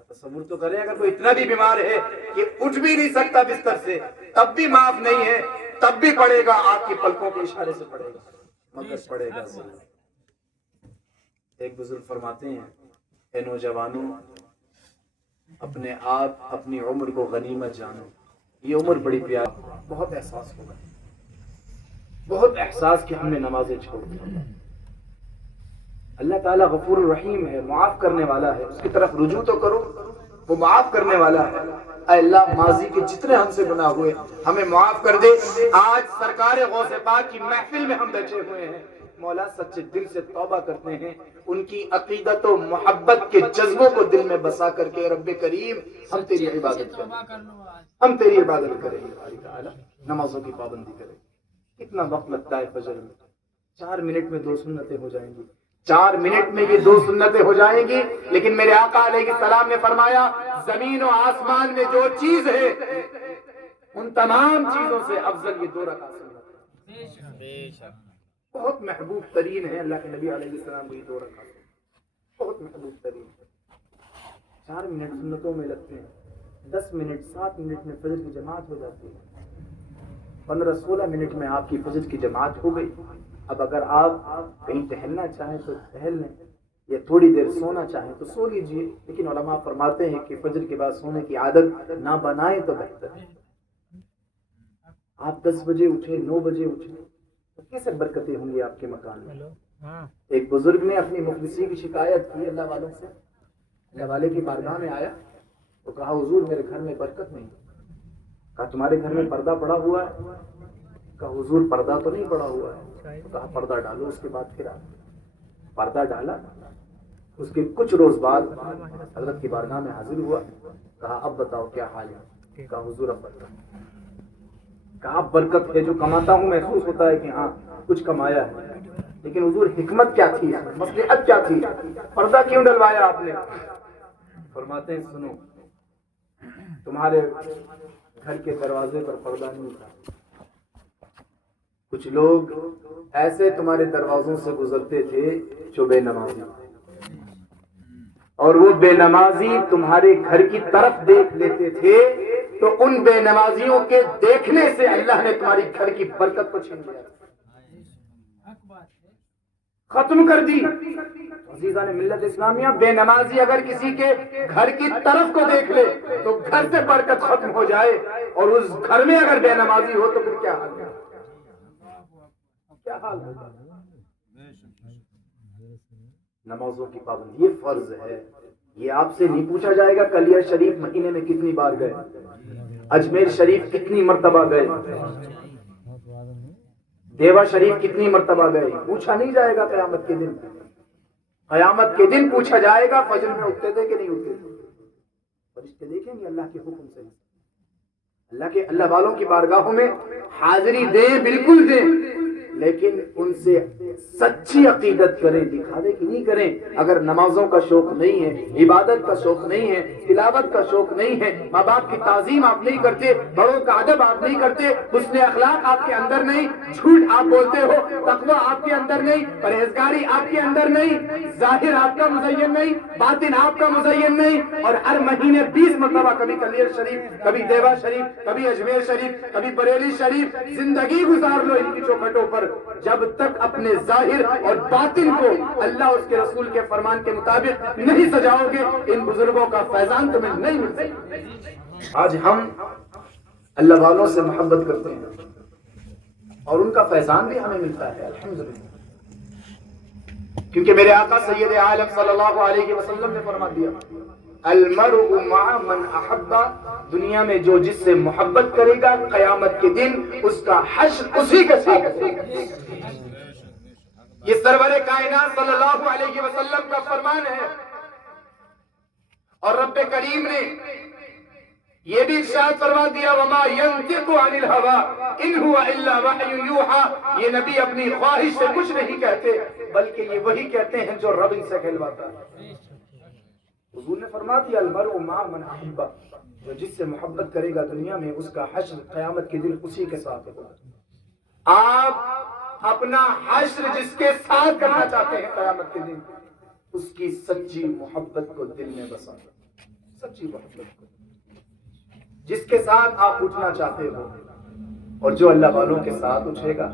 تصور تو کرے، اگر کوئی اتنا بھی بیمار ہے کہ اٹھ بھی نہیں سکتا بستر سے، تب بھی معاف نہیں ہے، تب بھی پڑھے گا، آنکھ کی پلکوں کے اشارے سے پڑھے گا، مگر پڑھے گا ضرور. ایک بزرگ فرماتے ہیں، اے نوجوانوں، اپنے آپ اپنی عمر کو غنیمت جانو. یہ عمر بڑی پیاری، بہت احساس ہوگا، بہت احساس کہ ہم نے نمازیں چھوڑ دی. اللہ تعالیٰ غفور الرحیم ہے، معاف کرنے والا ہے، اس کی طرف رجوع تو کرو، وہ معاف کرنے والا ہے. اے اللہ، ماضی کے جتنے ہم سے گناہ ہوئے ہمیں معاف کر دے. آج سرکار غوث پاک کی محفل میں ہم بیٹھے ہوئے ہیں، مولا سچے دل سے توبہ کرتے ہیں، ان کی عقیدت و محبت کے جذبوں کو دل میں بسا کر کے رب کریم ہم تیری عبادت کریں، ہم تیری عبادت کریں گے. باری تعالیٰ نمازوں کی پابندی کریں. کتنا وقت لگتا ہے فجر میں؟ 4 منٹ میں 2 سنتیں ہو جائیں گی. 4 منٹ میں یہ 2 سنتیں ہو جائیں گی. لیکن میرے آقا علیہ السلام نے فرمایا، زمین و آسمان میں جو چیز ہے ان تمام چیزوں سے افضل یہ 2 رکعت سنت ہے. بہت محبوب ترین ہے اللہ کے نبی علیہ السلام کو یہ 2 رکعت، بہت محبوب ترین ہے. 4 منٹ سنتوں میں لگتے ہیں، 10 منٹ 7 منٹ میں فجر کی جماعت ہو جاتی ہے، 15-16 منٹ میں آپ کی فجر کی جماعت ہو گئی. اب اگر آپ کہیں ٹہلنا چاہیں تو ٹہل لیں، یا تھوڑی دیر سونا چاہیں تو سو لیجیے. لیکن علماء فرماتے ہیں کہ فجر کے بعد سونے کی عادت نہ بنائیں تو بہتر ہے. آپ 10 بجے اٹھے، 9 بجے اٹھے تو کیسے برکتیں ہوں گی آپ کے مکان میں. ایک بزرگ نے اپنی مفلسی کی شکایت کی اللہ والوں سے، اللہ والے کی بارگاہ میں آیا تو کہا، حضور میرے گھر میں برکت نہیں. کہا تمہارے گھر میں پردہ پڑا ہوا ہے؟ کہا حضور پردہ تو نہیں پڑا ہوا ہے. تو کہا پردہ ڈالو. اس کے بعد پھر پردہ ڈالا. اس کے کچھ روز بعد حضرت کی بارگاہ میں حاضر ہوا. کہا اب بتاؤ کیا حال ہے؟ کہا حضور اب برکت. کہا برکت ہے، جو کماتا ہوں محسوس ہوتا ہے کہ ہاں کچھ کمایا ہے. لیکن حضور حکمت کیا تھی، مصلحت کیا تھی، پردہ کیوں ڈلوایا آپ نے؟ فرماتے ہیں سنو، تمہارے گھر کے دروازے پر پردہ نہیں تھا، کچھ لوگ ایسے تمہارے دروازوں سے گزرتے تھے جو بے نمازی، اور وہ بے نمازی تمہارے گھر کی طرف دیکھ لیتے تھے تو ان بے نمازیوں کے دیکھنے سے اللہ نے تمہاری گھر کی برکت کو چھین لیا، ختم کر دی۔ عزیزان ملت اسلامیہ، بے نمازی اگر کسی کے گھر کی طرف کو دیکھ لے تو گھر سے برکت ختم ہو جائے، اور اس گھر میں اگر بے نمازی ہو تو پھر کیا حال ہے؟ کیا حال ہے؟ نمازوں کی پابندی یہ فرض ہے۔ یہ آپ سے نہیں پوچھا جائے گا کلیہ شریف مہینے میں کتنی بار گئے، اجمیر شریف کتنی مرتبہ گئے، دیوا شریف کتنی مرتبہ گئے، پوچھا نہیں جائے گا قیامت کے دن۔ قیامت کے دن پوچھا جائے گا فجر میں اٹھتے تھے کہ نہیں اٹھتے تھے۔ فرشتے دیکھیں گے اللہ کے حکم سے، اللہ والوں کی بارگاہوں میں حاضری دیں، بالکل دیں، لیکن ان سے سچی عقیدت کریں، دکھاوے کی نہیں کریں۔ اگر نمازوں کا شوق نہیں ہے، عبادت کا شوق نہیں ہے، تلاوت کا شوق نہیں ہے، ماں باپ کی تعظیم آپ نہیں کرتے، بڑوں کا ادب آپ نہیں کرتے، حسن اخلاق آپ کے اندر نہیں، جھوٹ آپ بولتے ہو، تقویٰ آپ کے اندر نہیں، پرہیزگاری آپ کے اندر نہیں، ظاہر آپ کا مزین نہیں، باطن آپ کا مزین نہیں، اور ہر مہینے 20 مرتبہ کبھی کلیر شریف، کبھی دیوا شریف، کبھی اجمیر شریف، کبھی بریلی شریف، زندگی گزار لو ان کی چوکھٹوں پر، جب تک اپنے ظاہر اور باطن کو اللہ اس کے رسول کے فرمان کے مطابق نہیں سجاؤ گے، ان بزرگوں کا فیضان تمہیں نہیں مل سکتا۔ آج ہم اللہ والوں سے محبت کرتے ہیں اور ان کا فیضان بھی ہمیں ملتا ہے الحمدللہ، کیونکہ میرے آقا سید عالم صلی اللہ علیہ وسلم نے فرما دیا المرء مع من احب، دنیا میں جو جس سے محبت کرے گا قیامت کے دن اس کا حشر اسی کے ساتھ ہوگا۔ یہ سرور کائنات صلی اللہ علیہ وسلم کا فرمان ہے، اور رب کریم نے یہ بھی ارشاد فرما دیا وما ينطق عن الهوى ان هو الا وحی یوحى، یہ نبی اپنی خواہش سے کچھ نہیں کہتے بلکہ یہ وہی کہتے ہیں جو رب ان سے کہلواتا ہے۔ حضور نے فرما دیا المرء مع من احب، جو جس سے محبت کرے گا دنیا میں اس کا حشر قیامت کے دن اسی کے ساتھ ہوگا۔ آپ اپنا حشر جس کے ساتھ کرنا چاہتے ہیں قیامت کے دن، اس کی سچی محبت کو دل میں بسا دو، سچی محبت کو، جس کے ساتھ آپ اٹھنا چاہتے ہو، اور جو اللہ والوں کے ساتھ اٹھے گا،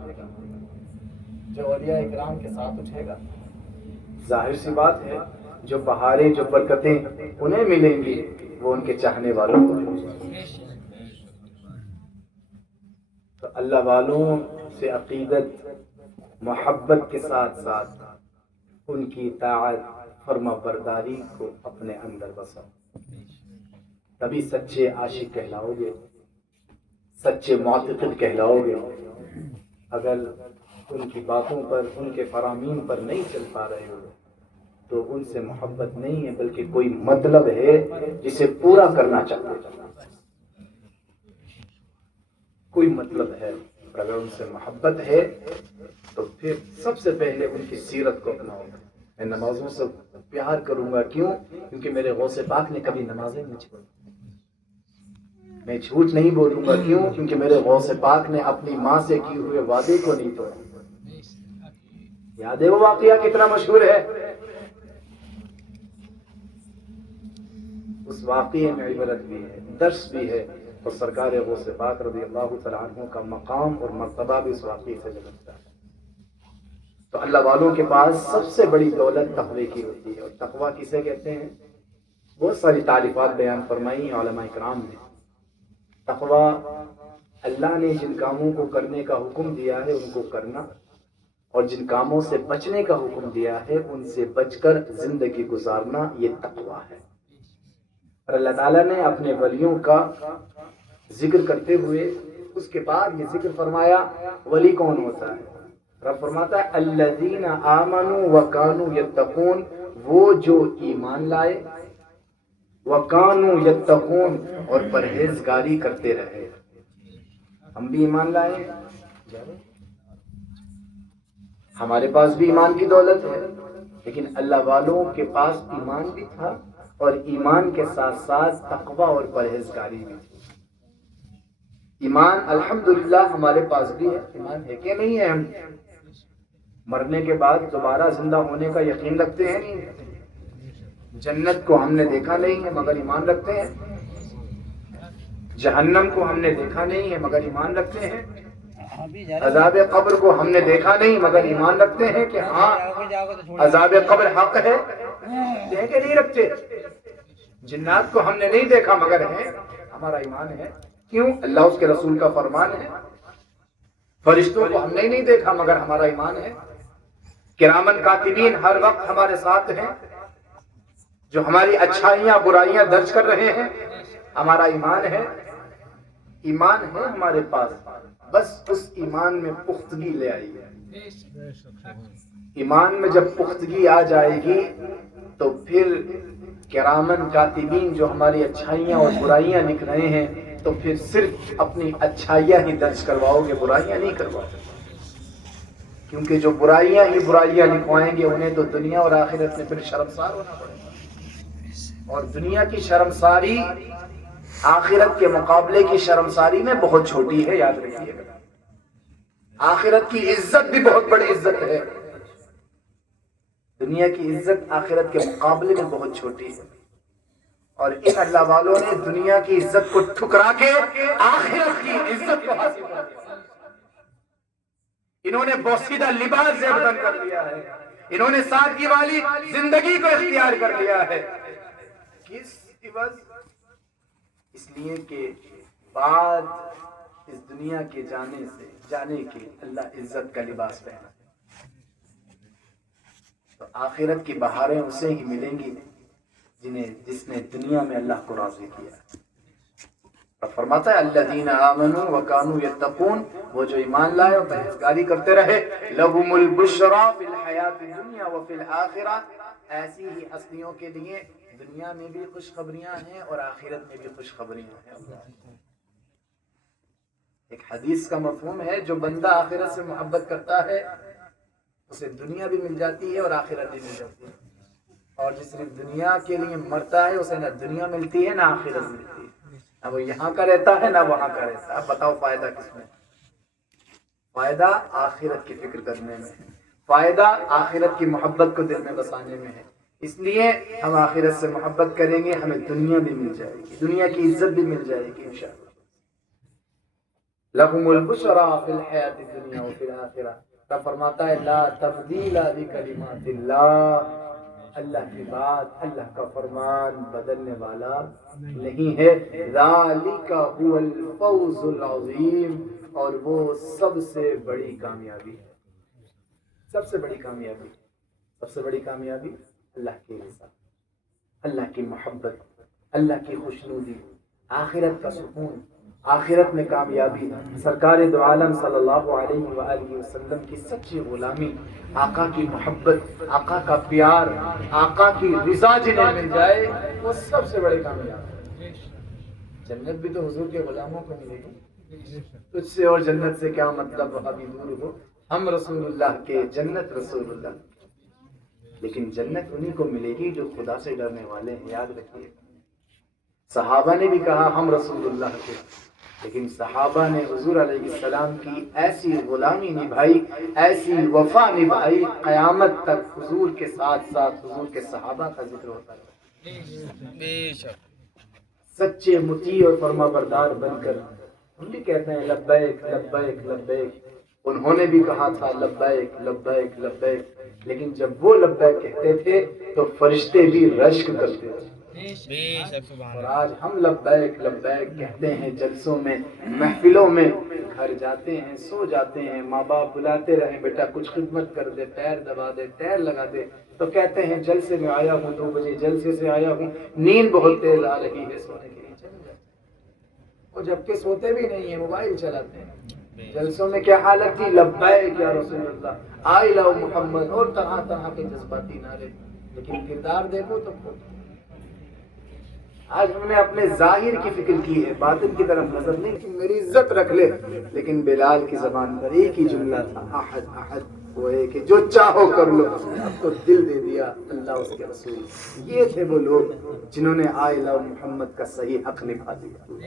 جو اولیاء اکرام کے ساتھ اٹھے گا، ظاہر سی بات ہے جو بہاریں جو برکتیں انہیں ملیں گی وہ ان کے چاہنے والوں کو ملیں گی۔ تو اللہ والوں سے عقیدت محبت کے ساتھ ساتھ ان کی اطاعت فرما برداری کو اپنے اندر بسا، تبھی سچے عاشق کہلاؤ گے، سچے معتقد کہلاؤ گے۔ اگر ان کی باتوں پر، ان کے فرامین پر نہیں چل پا رہے ہو تو ان سے محبت نہیں ہے بلکہ کوئی مطلب ہے جسے پورا کرنا چاہتے ہیں، کوئی مطلب ہے۔ اور اگر ان سے محبت ہے تو پھر سب سے پہلے ان کی سیرت کو اپناؤ۔ میں نمازوں سے پیار کروں گا، کیوں؟ کیونکہ میرے غوث پاک نے کبھی نمازیں نہیں چھوڑی۔ میں جھوٹ نہیں بولوں گا، کیوں؟ کیونکہ میرے غوث پاک نے اپنی ماں سے کیے ہوئے وعدے کو نہیں توڑا۔ یاد ہے وہ واقعہ کتنا مشہور ہے؟ اس واقعے میں عبرت بھی ہے، درس بھی ہے، اور سرکار غوث پاک رضی اللہ تعالیٰ عنہ کا مقام اور مرتبہ بھی اس واقعے سے جھلکتا ہے۔ تو اللہ والوں کے پاس سب سے بڑی دولت تقوی کی ہوتی ہے، اور تقوی کسے کہتے ہیں؟ بہت ساری تعریفات بیان فرمائی ہیں علماء کرام نے۔ تقوی اللہ نے جن کاموں کو کرنے کا حکم دیا ہے ان کو کرنا، اور جن کاموں سے بچنے کا حکم دیا ہے ان سے بچ کر زندگی گزارنا، یہ تقوی ہے۔ اور اللہ تعالیٰ نے اپنے ولیوں کا ذکر کرتے ہوئے اس کے بعد یہ ذکر فرمایا ولی کون ہوتا ہے؟ رب فرماتا ہے الذین آمنوا وکانوا یتقون، وہ جو ایمان لائے، وکانوا یتقون، اور پرہیزگاری کرتے رہے۔ ہم بھی ایمان لائے، ہمارے پاس بھی ایمان کی دولت ہے، لیکن اللہ والوں کے پاس ایمان بھی تھا، اور ایمان کے ساتھ ساتھ تقوی اور پرہیزگاری بھی تھی۔ ایمان الحمدللہ ہمارے پاس بھی ہے، ایمان ہے کہ نہیں ہے؟ ہم مرنے کے بعد دوبارہ زندہ ہونے کا یقین رکھتے ہیں نہیں؟ جنت کو ہم نے دیکھا نہیں ہے مگر ایمان رکھتے ہیں، جہنم کو ہم نے دیکھا نہیں ہے مگر ایمان رکھتے ہیں، عذاب قبر کو ہم نے دیکھا نہیں مگر ایمان رکھتے ہیں کہ ہاں عذاب قبر حق ہے، دیکھ کے نہیں رکھتے۔ جنات کو ہم نے نہیں دیکھا مگر ہے، ہمارا ایمان ہے، کیوں؟ اللہ اس کے رسول کا فرمان ہے۔ فرشتوں کو ہم نے نہیں دیکھا مگر ہمارا ایمان ہے۔ کرامن کاتبین ہر وقت ہمارے ساتھ ہیں، جو ہماری اچھائیاں برائیاں درج کر رہے ہیں، ہمارا ایمان ہے۔ ایمان ہے ہمارے پاس، بس اس ایمان میں پختگی لے آئیے۔ ایمان میں جب پختگی آ جائے گی تو پھر کرامن کاتبین جو ہماری اچھائیاں اور برائیاں لکھ رہے ہیں تو پھر صرف اپنی اچھائیاں ہی درج کرواؤ گے، برائیاں نہیں کرواؤ گے، کیونکہ جو برائیاں ہی برائیاں لکھوائیں گے انہیں تو دنیا اور آخرت میں پھر شرمسار ہونا پڑے گا، اور دنیا کی شرمساری آخرت کے مقابلے کی شرمساری میں بہت چھوٹی ہے، یاد رکھیے گا۔ آخرت کی عزت بھی بہت بڑی عزت ہے، دنیا کی عزت آخرت کے مقابلے میں بہت چھوٹی ہے، اور ان اللہ والوں نے دنیا کی عزت کو ٹھکرا کے آخرت کی عزت کو حاصل کر لیا۔ انہوں نے بوسیدہ لباس سے بدن کر لیا ہے، انہوں نے سادگی والی زندگی کو اختیار کر لیا ہے۔ کس عوض؟ اس لیے کہ بعد اس دنیا کے جانے کے اللہ عزت کا لباس پہنا، تو آخرت کی بہاریں اسے ہی ملیں گی جس نے دنیا میں اللہ کو راضی کیا۔ اور فرماتا ہے الذین آمنوا وکانوا یتقون، وہ جو ایمان لائے اور پرہیزگاری کرتے رہے، لہم البشری فی الحیاۃ الدنیا وفی الآخرہ، ایسی ہی ہستیوں کے لیے دنیا میں بھی خوشخبریاں ہیں اور آخرت میں بھی خوشخبریاں ہیں۔ ایک حدیث کا مفہوم ہے، جو بندہ آخرت سے محبت کرتا ہے اسے دنیا بھی مل جاتی ہے اور آخرت بھی مل جاتی ہے، اور جس صرف دنیا کے لیے مرتا ہے اسے نہ دنیا ملتی ہے نہ آخرت ملتی ہے، نہ وہ یہاں کا رہتا ہے نہ وہاں کا رہتا ہے۔ اب بتاؤ فائدہ کس میں؟ فائدہ آخرت کی فکر کرنے میں ہے، فائدہ آخرت کی محبت کو دل میں بسانے میں ہے۔ اس لیے ہم آخرت سے محبت کریں گے، ہمیں دنیا بھی مل جائے گی، دنیا کی عزت بھی مل جائے گی انشاءاللہ۔ لہم البشری فی الحیاۃ الدنیا وفی الآخرہ، رب فرماتا ہے لا تبدیل لکلمات اللہ، اللہ کی بات، اللہ کا فرمان بدلنے والا نہیں ہے۔ ذالک هو الفوز العظیم، اور وہ سب سے بڑی کامیابی ہے، سب سے بڑی کامیابی، سب سے بڑی کامیابی اللہ کی رضا، اللہ کی محبت، اللہ کی خوشنودی، آخرت کا سکون، آخرت میں کامیابی، سرکار دو عالم صلی اللہ علیہ وآلہ وسلم کی سچی غلامی، آقا کی محبت، آقا کا پیار، آقا کی رضا جنہیں مل جائے وہ سب سے بڑی کامیابی ہے۔ جنت بھی تو حضور کے غلاموں کو ملے گی، تجھ سے اور جنت سے کیا مطلب ابھی دور ہو، ہم رسول اللہ کے، جنت رسول اللہ، لیکن جنت انہی کو ملے گی جو خدا سے ڈرنے والے ہیں، یاد رکھیے۔ صحابہ نے بھی کہا ہم رسول اللہ کے، لیکن صحابہ نے حضور علیہ السلام کی ایسی غلامی نبھائی، ایسی وفا نبھائی، قیامت تک حضور کے ساتھ ساتھ حضور کے صحابہ کا ذکر ہوتا ہے، سچے مطیع اور فرما بردار بن کر ہم بھی کہتے ہیں لبیک لبیک لبیک، انہوں نے بھی کہا تھا لبیک لبیک لبیک، لیکن جب وہ لبیک کہتے تھے تو فرشتے بھی رشک کرتے تھے، اور آج ہم لبیک لبیک کہتے ہیں جلسوں میں، محفلوں میں، گھر جاتے ہیں، سو جاتے ہیں، ماں باپ بلاتے رہیں بیٹا کچھ خدمت کر دے، پیر دبا دے، پیر لگا دے، تو کہتے ہیں جلسے میں آیا ہوں 2 بجے، جلسے سے آیا ہوں، نیند بہت تیز آ رہی ہے، سونے کے لیے چلے جاتے ہیں، اور جبکہ سوتے بھی نہیں ہیں، موبائل چلاتے ہیں۔ جلسوں میں کیا حالت تھی؟ لبیک یا رسول اللہ، آئی لو محمد، اور طرح طرح کے جذباتی نعرے، لیکن کردار دیکھو تو آج ہم نے اپنے ظاہر کی فکر کی ہے، باطن کی طرف نظر نہیں کہ میری عزت رکھ لے، لیکن بلال کی زبان پر ایک ہی جملہ تھا، احد احد، وہ ہے کہ جو چاہو کر لو، اب تو دل دے دیا اللہ اس کے رسول۔ یہ تھے وہ لوگ جنہوں نے آئی لو محمد کا صحیح حق نبھا دیا۔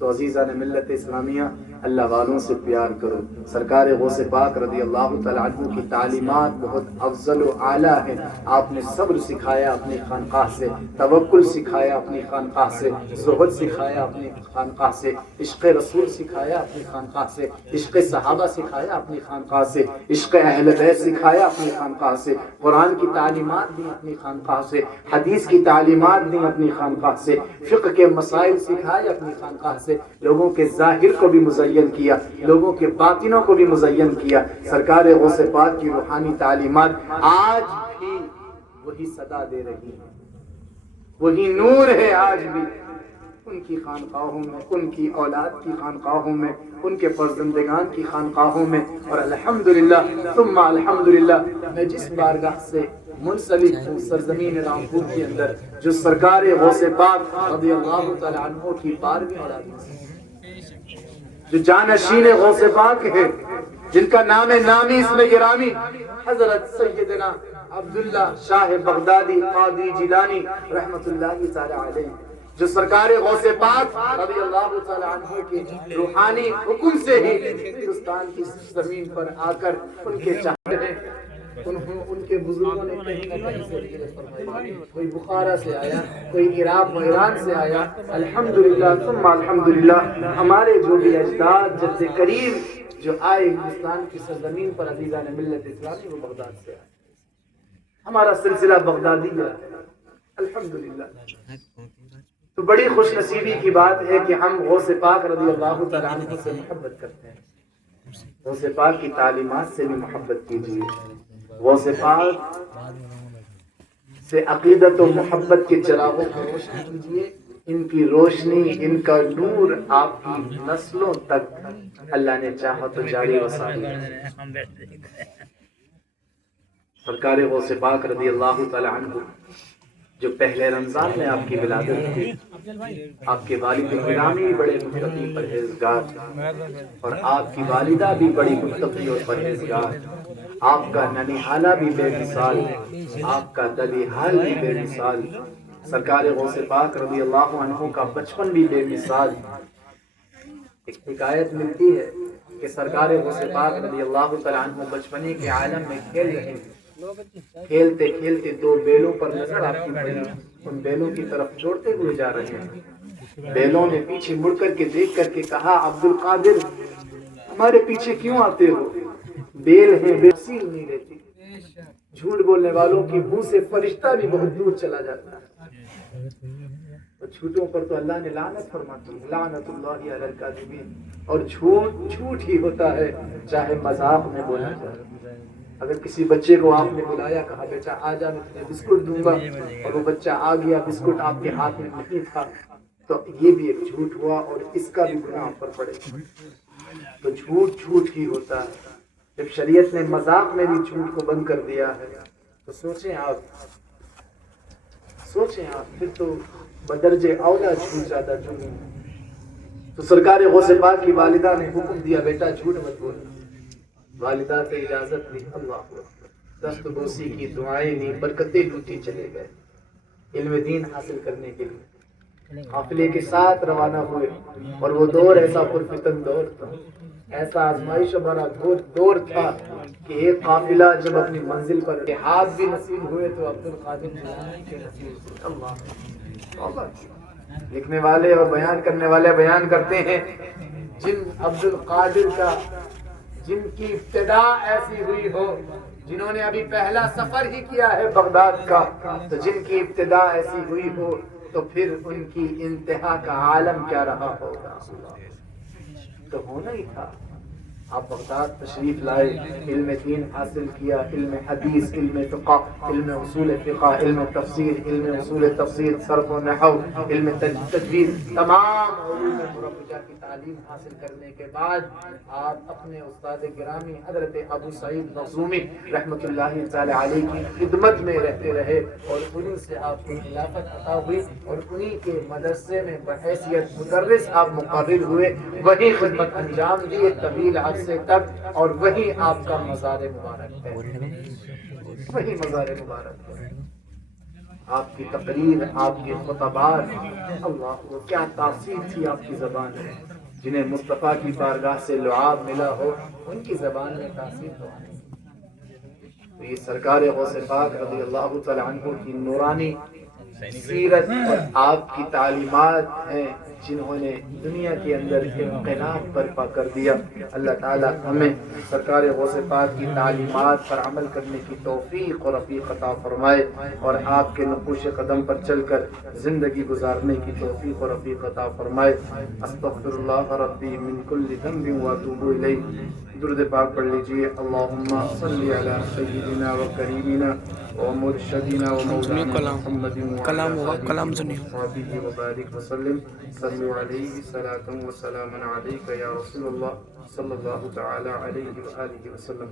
تو عزیزان ملت اسلامیہ، اللہ والوں سے پیار کرو۔ سرکار غوث پاک رضی اللہ تعالیٰ عنہ کی تعلیمات بہت افضل و اعلیٰ ہیں۔ آپ نے صبر سکھایا اپنی خانقاہ سے، توکل سکھایا اپنی خانقاہ سے، زہد سکھایا اپنی خانقاہ سے، عشق رسول سکھایا اپنی خانقاہ سے، عشق صحابہ سکھایا اپنی خانقاہ سے، عشق اہل بیت سکھایا اپنی خانقاہ سے، قرآن کی تعلیمات دی اپنی خانقاہ سے، حدیث کی تعلیمات دی اپنی خانقاہ سے، فقہ کے مسائل سکھائے اپنی خانقاہ سے، لوگوں کے ظاہر کو بھی مزین کیا، لوگوں کے باطنوں کو بھی مزین کیا۔ سرکار غوث پاک کی روحانی تعلیمات آج بھی وہی صدا دے رہی ہیں، وہی نور ہے آج بھی ان کی خانقاہوں میں، ان کی اولاد کی خانقاہوں میں، ان کے فرزندگان کی خانقاہوں میں۔ اور الحمدللہ ثم الحمدللہ، میں جس بارگاہ سے منسلک ہوں سرزمین رامپور کے اندر، جو سرکار غوث پاک رضی اللہ تعالیٰ عنہ کی 12ویں اولاد میں، جو جانشین غوث پاک ہے، جن کا نام نامی اسم گرامی حضرت سیدنا عبداللہ شاہ بغدادی قادری جیلانی رحمت اللہ تعالی علیہ، جو سرکار غوث پاک رضی اللہ تعالی عنہ کے روحانی حکم سے ہی ہندوستان کی زمین پر آ کر ان کے چاہتے ہیں، ان کے بزرگوں نے کہیں نہ کہیں سے ہجرت فرمائی، کوئی بخارا سے آیا، کوئی عراق و ایران سے آیا۔ الحمدللہ ثم الحمدللہ، ہمارے جو بھی اجداد جد کریم جو آئے ہندوستان کی سرزمین پر عزیزان ملت اسلامی، وہ بغداد سے آئے، ہمارا سلسلہ بغدادی ہے الحمدللہ۔ تو بڑی خوش نصیبی کی بات ہے کہ ہم غوث پاک رضی اللہ تعالیٰ عنہ سے محبت کرتے ہیں، غوث پاک کی تعلیمات سے بھی محبت کیجیے، غوث پاک سے عقیدت و محبت کے چراغوں کو روشن کیجیے۔ ان کی روشنی، ان کا نور آپ کی نسلوں تک اللہ نے چاہا تو جاری و ساری۔ سرکار غوث پاک رضی اللہ تعالی عنہ جو پہلے رمضان میں آپ کی ولادت تھی، آپ کے والد گرامی بڑے متقی پرہیزگار، اور آپ کی والدہ بھی بڑی متقی اور پرہیزگار، آپ کا ننیحالہ بھی بے مثال، آپ کا ددیحال بھی بے مثال، سرکار غوث پاک رضی اللہ عنہ کا بچپن بھی بے مثال۔ ایک حکایت ملتی ہے کہ سرکار غوث پاک رضی اللہ تعالیٰ عنہ بچپنے کے عالم میں کھیل رہے ہیں، کھیلتے کھیلتے 2 بیلوں پر نظر آپ کی پڑی، ان بیلوں کی طرف دوڑتے ہوئے جا رہے ہیں۔ بیلوں نے پیچھے مڑ کر کے دیکھ کر کے کہا، عبد القادر ہمارے پیچھے کیوں آتے ہو؟ بیل ہیں، بیل سیل نہیں رہتی۔ جھوٹ بولنے والوں کی منہ سے فرشتہ بھی بہت دور چلا جاتا ہے، اور جھوٹوں پر تو اللہ نے لعنت فرماتی ہے، لعنت اللہ علی الکاذبین۔ اور جھوٹ جھوٹ ہی ہوتا ہے، چاہے مذاق میں بولا جائے۔ اگر کسی بچے کو آپ نے بلایا، کہا بیٹا آ جا میں تجھے بسکٹ دوں گا، اور وہ بچہ آ گیا، بسکٹ آپ کے ہاتھ میں نہیں تھا، تو یہ بھی ایک جھوٹ ہوا، اور اس کا بھی گناہ پر پڑے گا۔ تو جھوٹ جھوٹ ہی ہوتا ہے۔ جب شریعت نے مذاق میں بھی جھوٹ کو بند کر دیا ہے، تو سوچیں آپ پھر تو بدرجے اولا جھوٹ زیادہ جرم ہے۔ تو سرکار غوث پاک کی والدہ نے حکم دیا، بیٹا جھوٹ مت بول۔ والدہ سے اجازت لی، اللہ اکبر، دست بوسی کی دعائیں لی، برکتیں لوٹی چلے گئے علم دین حاصل کرنے کے لیے۔ قافلے کے ساتھ روانہ ہوئے، اور وہ دور ایسا پرفتن دور تھا، ایسا آزمائش بھرا دور تھا کہ ایک قافلہ جب اپنی منزل پر اتحاد بھی نصیب ہوئے تو عبد القادر جیلانی کے نصیب ہوئے۔ لکھنے والے اور بیان کرنے والے بیان کرتے ہیں، جن عبد القادر کا جن کی ابتدا ایسی ہوئی ہو، جنہوں نے ابھی پہلا سفر ہی کیا ہے بغداد کا، تو جن کی ابتدا ایسی ہوئی ہو تو پھر ان کی انتہا کا عالم کیا رہا ہوگا۔ تو ہونا ہی تھا۔ آپ بغداد تشریف لائے، علم دین حاصل کیا، علم حدیث، علم فقہ، علم اصول فقہ، علم تفسیر، علم اصول تفسیر، صرف و نحو، علم تجوید، تمام علوم مربوطہ کی تعلیم حاصل کرنے کے بعد آپ اپنے استاد گرامی حضرت ابو سعید مخزومی رحمۃ اللہ تعالی علیہ کی خدمت میں رہتے رہے، اور انہیں سے آپ کو خلافت عطا ہوئی، اور انہیں کے مدرسے میں بحیثیت مدرس آپ مقرر ہوئے، وہی خدمت انجام دی ایک طویل عرصے تک، اور وہی آپ کا مزار مبارک ہے، وہی مزار مبارک ہے۔ آپ کی تقریر، آپ کے خطبات، اللہ وہ کیا تاثیر تھی آپ کی زبان میں. جنہیں مصطفیٰ کی بارگاہ سے لعاب ملا ہو ان کی زبان میں تاثیر تو آئے. تو یہ سرکار غوث پاک رضی اللہ تعالی عنہ کی نورانی سیرت اور آپ کی تعلیمات ہیں جنہوں نے دنیا کے اندر انقلاب برپا کر دیا. اللہ تعالی ہمیں سرکار غوث پاک کی تعلیمات پر عمل کرنے کی توفیق اور رفیق عطا فرمائے اور آپ کے نقوش قدم پر چل کر زندگی گزارنے کی توفیق اور رفیق عطا فرمائے. استغفر اللہ ربی من کل ذنب واتوب الیہ. درود پاک پڑھ لیجیے. اللہم صلی علی سیدنا و کریمنا ومرشدنا ومولانا محمد کلام سنیے. وصحبه وبارك وسلم. صلوا عليه صلاة وسلاما عليك يا رسول الله صلى الله تعالى عليه وآله وسلم.